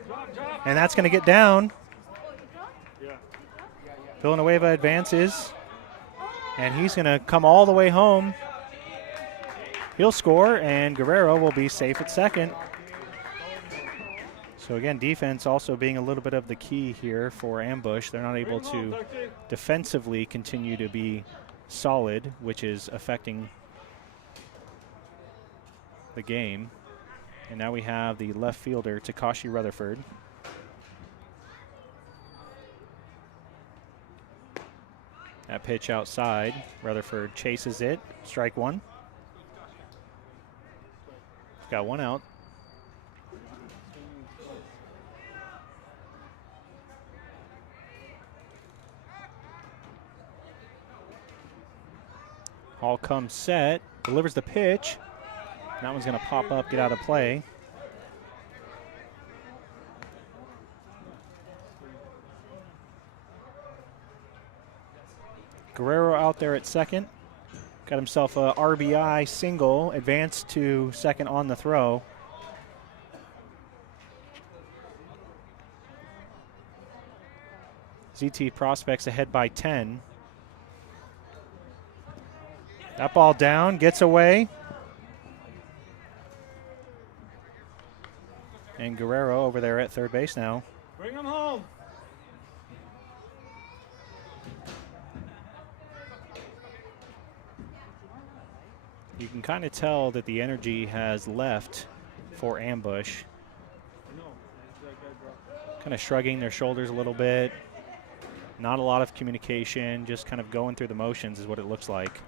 and that's going to get down. Villanueva advances, and he's going to come all the way home. He'll score, and Guerrero will be safe at second. So again, defense also being a little bit of the key here for Ambush. They're not able to defensively continue to be solid, which is affecting the game. And now we have the left fielder, Takashi Rutherford. That pitch outside. Rutherford chases it. Strike one. Got one out. Hall comes set, delivers the pitch. That one's going to pop up, get out of play. Guerrero out there at second. Got himself a RBI single, advanced to second on the throw. ZT Prospects ahead by 10. That ball down, gets away. And Guerrero over there at third base now. Bring him home. You can kind of tell that the energy has left for Ambush. Kind of shrugging their shoulders a little bit. Not a lot of communication, just kind of going through the motions is what it looks like.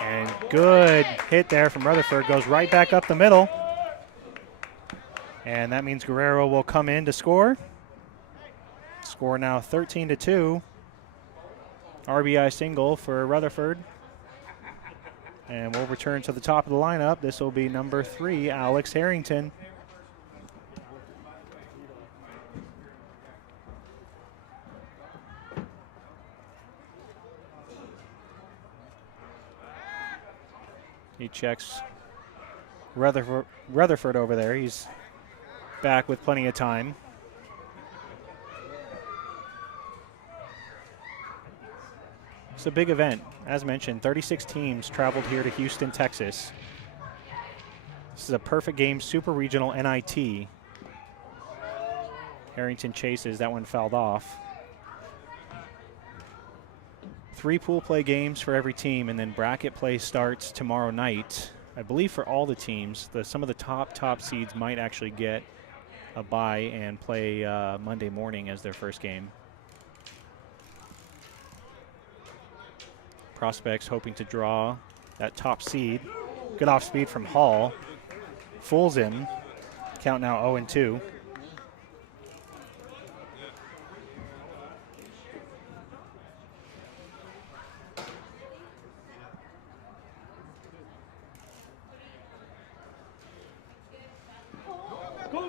And good hit there from Rutherford, goes right back up the middle. And that means Guerrero will come in to score. Score now 13-2. RBI single for Rutherford. And we'll return to the top of the lineup. This will be number 3, Alex Harrington. He checks Rutherford over there. He's back with plenty of time. It's a big event. As mentioned, 36 teams traveled here to Houston, Texas. This is a perfect game, super regional NIT. Harrington chases, that one fouled off. 3 pool play games for every team, and then bracket play starts tomorrow night. I believe for all the teams, some of the top seeds might actually get a bye and play Monday morning as their first game. Prospects hoping to draw that top seed. Good off speed from Hall. Fools him. Count now 0-2.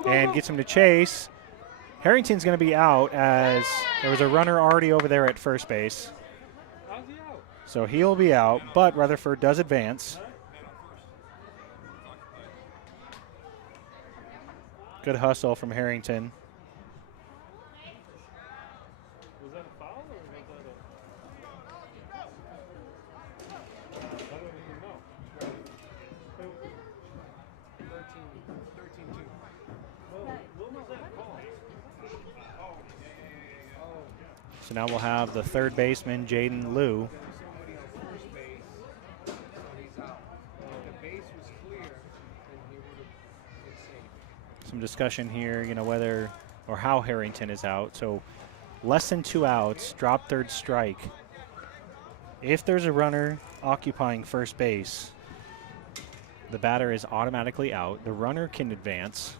And gets him to chase. Harrington's going to be out as there was a runner already over there at first base. So he'll be out, but Rutherford does advance. Good hustle from Harrington. Was that a foul or was that a... I don't even know. 13-2. What was that call? So now we'll have the third baseman, Jaden Liu. Somebody on first base, so he's out. If the base was clear, then he would have been safe. Some discussion here, whether or how Harrington is out. So less than 2 outs, drop third strike. If there's a runner occupying first base, the batter is automatically out. The runner can advance,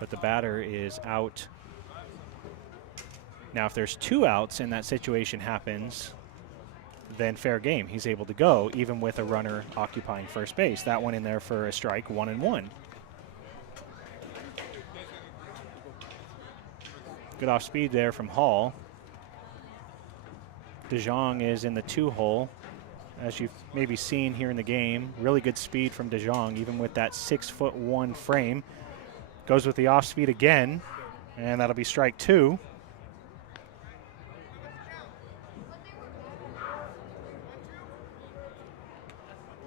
but the batter is out. Now, if there's 2 outs and that situation happens, then fair game. He's able to go, even with a runner occupying first base. That one in there for a strike, 1-1. Good off speed there from Hall. DeJong is in the 2-hole, as you've maybe seen here in the game. Really good speed from DeJong, even with that 6'1" frame. Goes with the off speed again, and that'll be strike 2.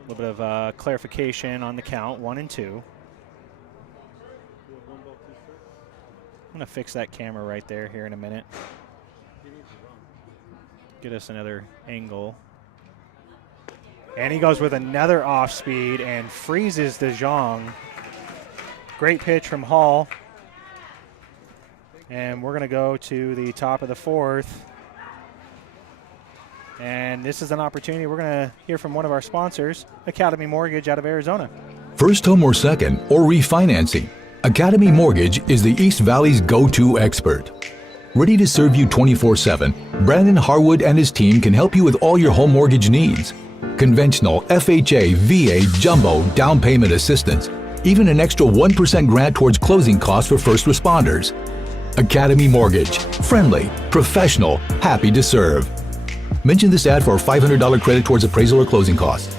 little bit of clarification on the count, 1 and 2. We have 1 ball, 2 strikes. I'm going to fix that camera right there here in a minute. He needs to run. Get us another angle. And he goes with another off speed and freezes DeJong. Great pitch from Hall. And we're going to go to the top of the 4th. And this is an opportunity. We're going to hear from one of our sponsors, Academy Mortgage out of Arizona. First home or second, or refinancing, Academy Mortgage is the East Valley's go-to expert. Ready to serve you 24/7, Brandon Harwood and his team can help you with all your home mortgage needs. Conventional, FHA, VA, jumbo, down payment assistance, even an extra 1% grant towards closing costs for first responders. Academy Mortgage, friendly, professional, happy to serve. Mention this ad for a $500 credit towards appraisal or closing costs.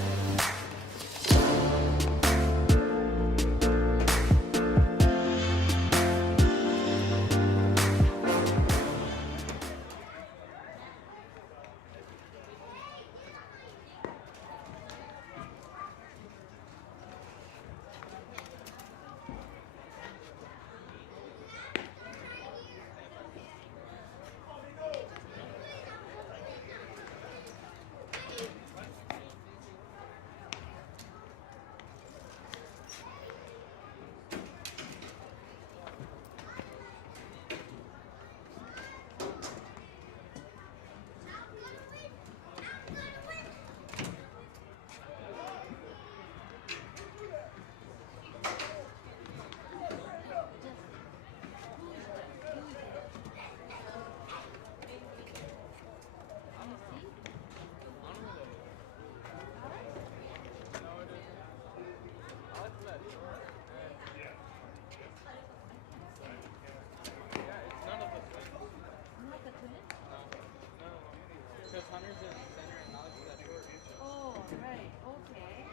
Oh, right. Okay.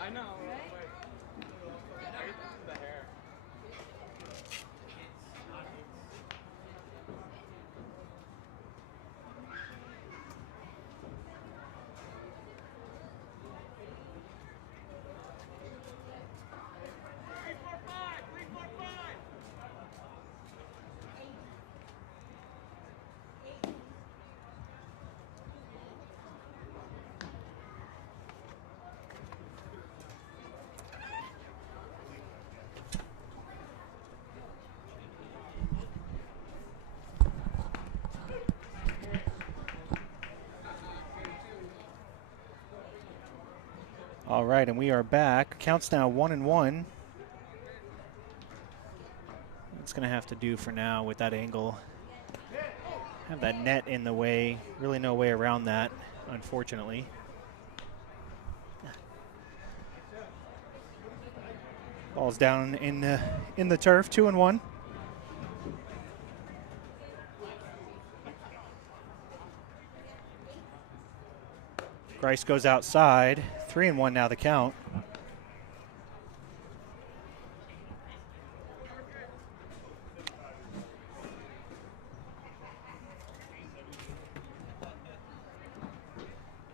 I know. Right? The hair. All right, and we are back. Counts now 1-1. It's going to have to do for now with that angle. Have that net in the way. Really no way around that, unfortunately. Ball's down in the turf, 2-1. Grice goes outside. 3-1 now the count.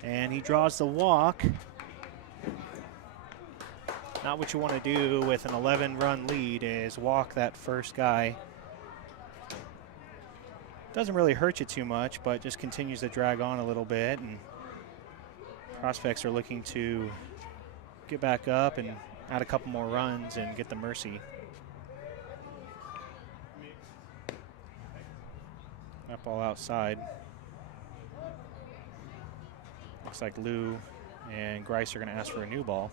And he draws the walk. Not what you want to do with an 11-run lead is walk that first guy. Doesn't really hurt you too much, but just continues to drag on a little bit. And prospects are looking to get back up and add a couple more runs and get the mercy. That ball outside. Looks like Lou and Grice are going to ask for a new ball.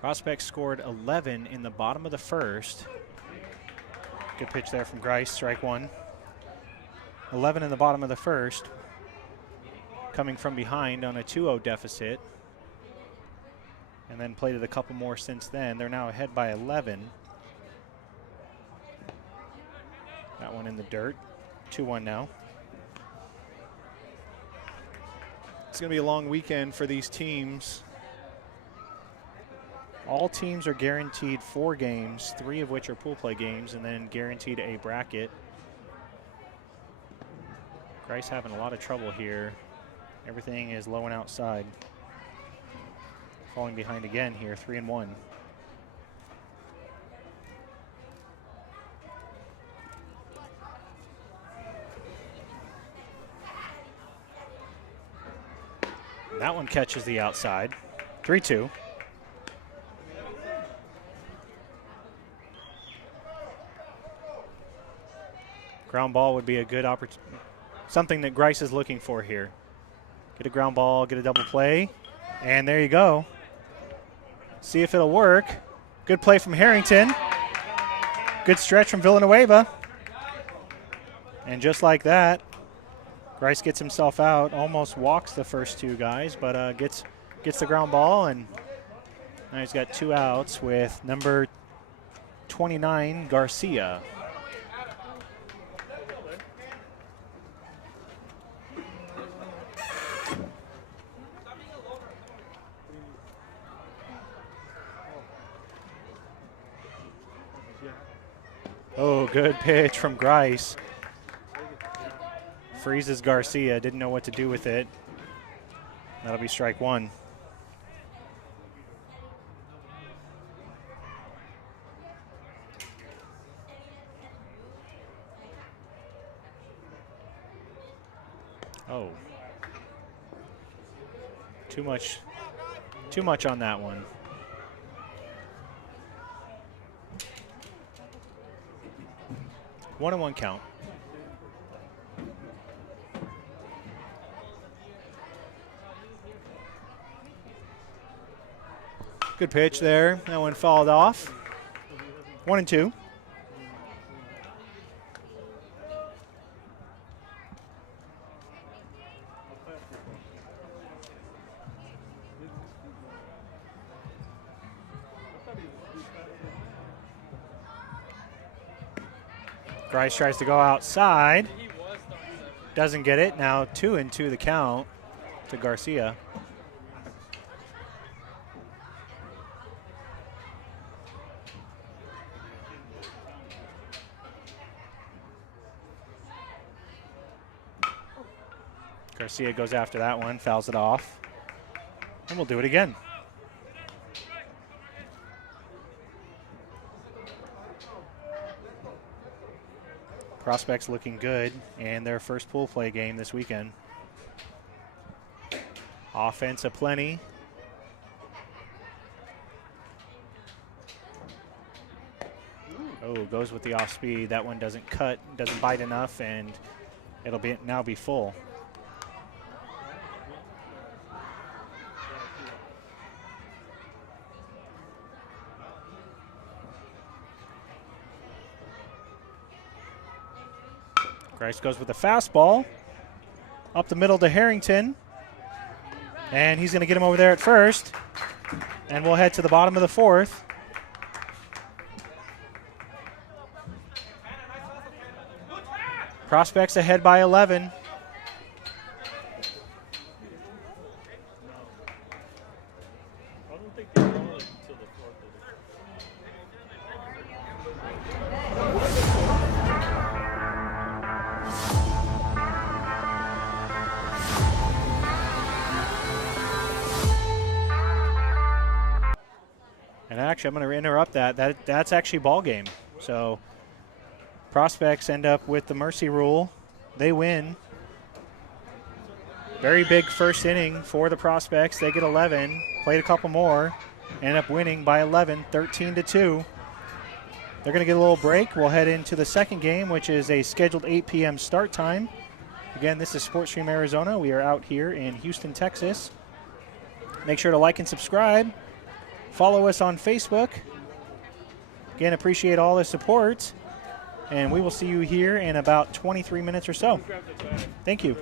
Prospects scored 11 in the bottom of the first. Good pitch there from Grice, strike one. 11 in the bottom of the first, coming from behind on a 2-0 deficit. And then played it a couple more since then. They're now ahead by 11. That one in the dirt. 2-1 now. It's going to be a long weekend for these teams. All teams are guaranteed 4 games, 3 of which are pool play games, and then guaranteed a bracket. Grice having a lot of trouble here. Everything is low and outside. Falling behind again here, 3-1. That one catches the outside. 3-2. Ground ball would be a good opportunity. Something that Grice is looking for here. Get a ground ball, get a double play, and there you go. See if it'll work. Good play from Harrington. Good stretch from Villanueva. And just like that, Grice gets himself out, almost walks the first 2 guys, but gets the ground ball, and now he's got 2 outs with number 29, Garcia. Oh, good pitch from Grice. Freezes Garcia, didn't know what to do with it. That'll be strike 1. Oh. Too much on that one. One and 1 count. Good pitch there. That one fouled off. 1-2. Grice tries to go outside. Doesn't get it. Now 2-2 the count to Garcia. Garcia goes after that one, fouls it off. And we'll do it again. Prospects looking good in their first pool play game this weekend. Offense aplenty. Oh, goes with the off speed. That one doesn't cut, doesn't bite enough, and it'll now be full. Grice goes with the fastball. Up the middle to Harrington. And he's going to get him over there at first. And we'll head to the bottom of the 4th. Prospects ahead by 11. I don't think they roll it until the 4th. And actually, I'm going to interrupt that. That's actually ball game. So Prospects end up with the mercy rule. They win. Very big first inning for the Prospects. They get 11. Played a couple more. End up winning by 11, 13-2. They're going to get a little break. We'll head into the second game, which is a scheduled 8 p.m. start time. Again, this is SportsStream Arizona. We are out here in Houston, Texas. Make sure to like and subscribe. Follow us on Facebook. Again, appreciate all the support. And we will see you here in about 23 minutes or so. Thank you.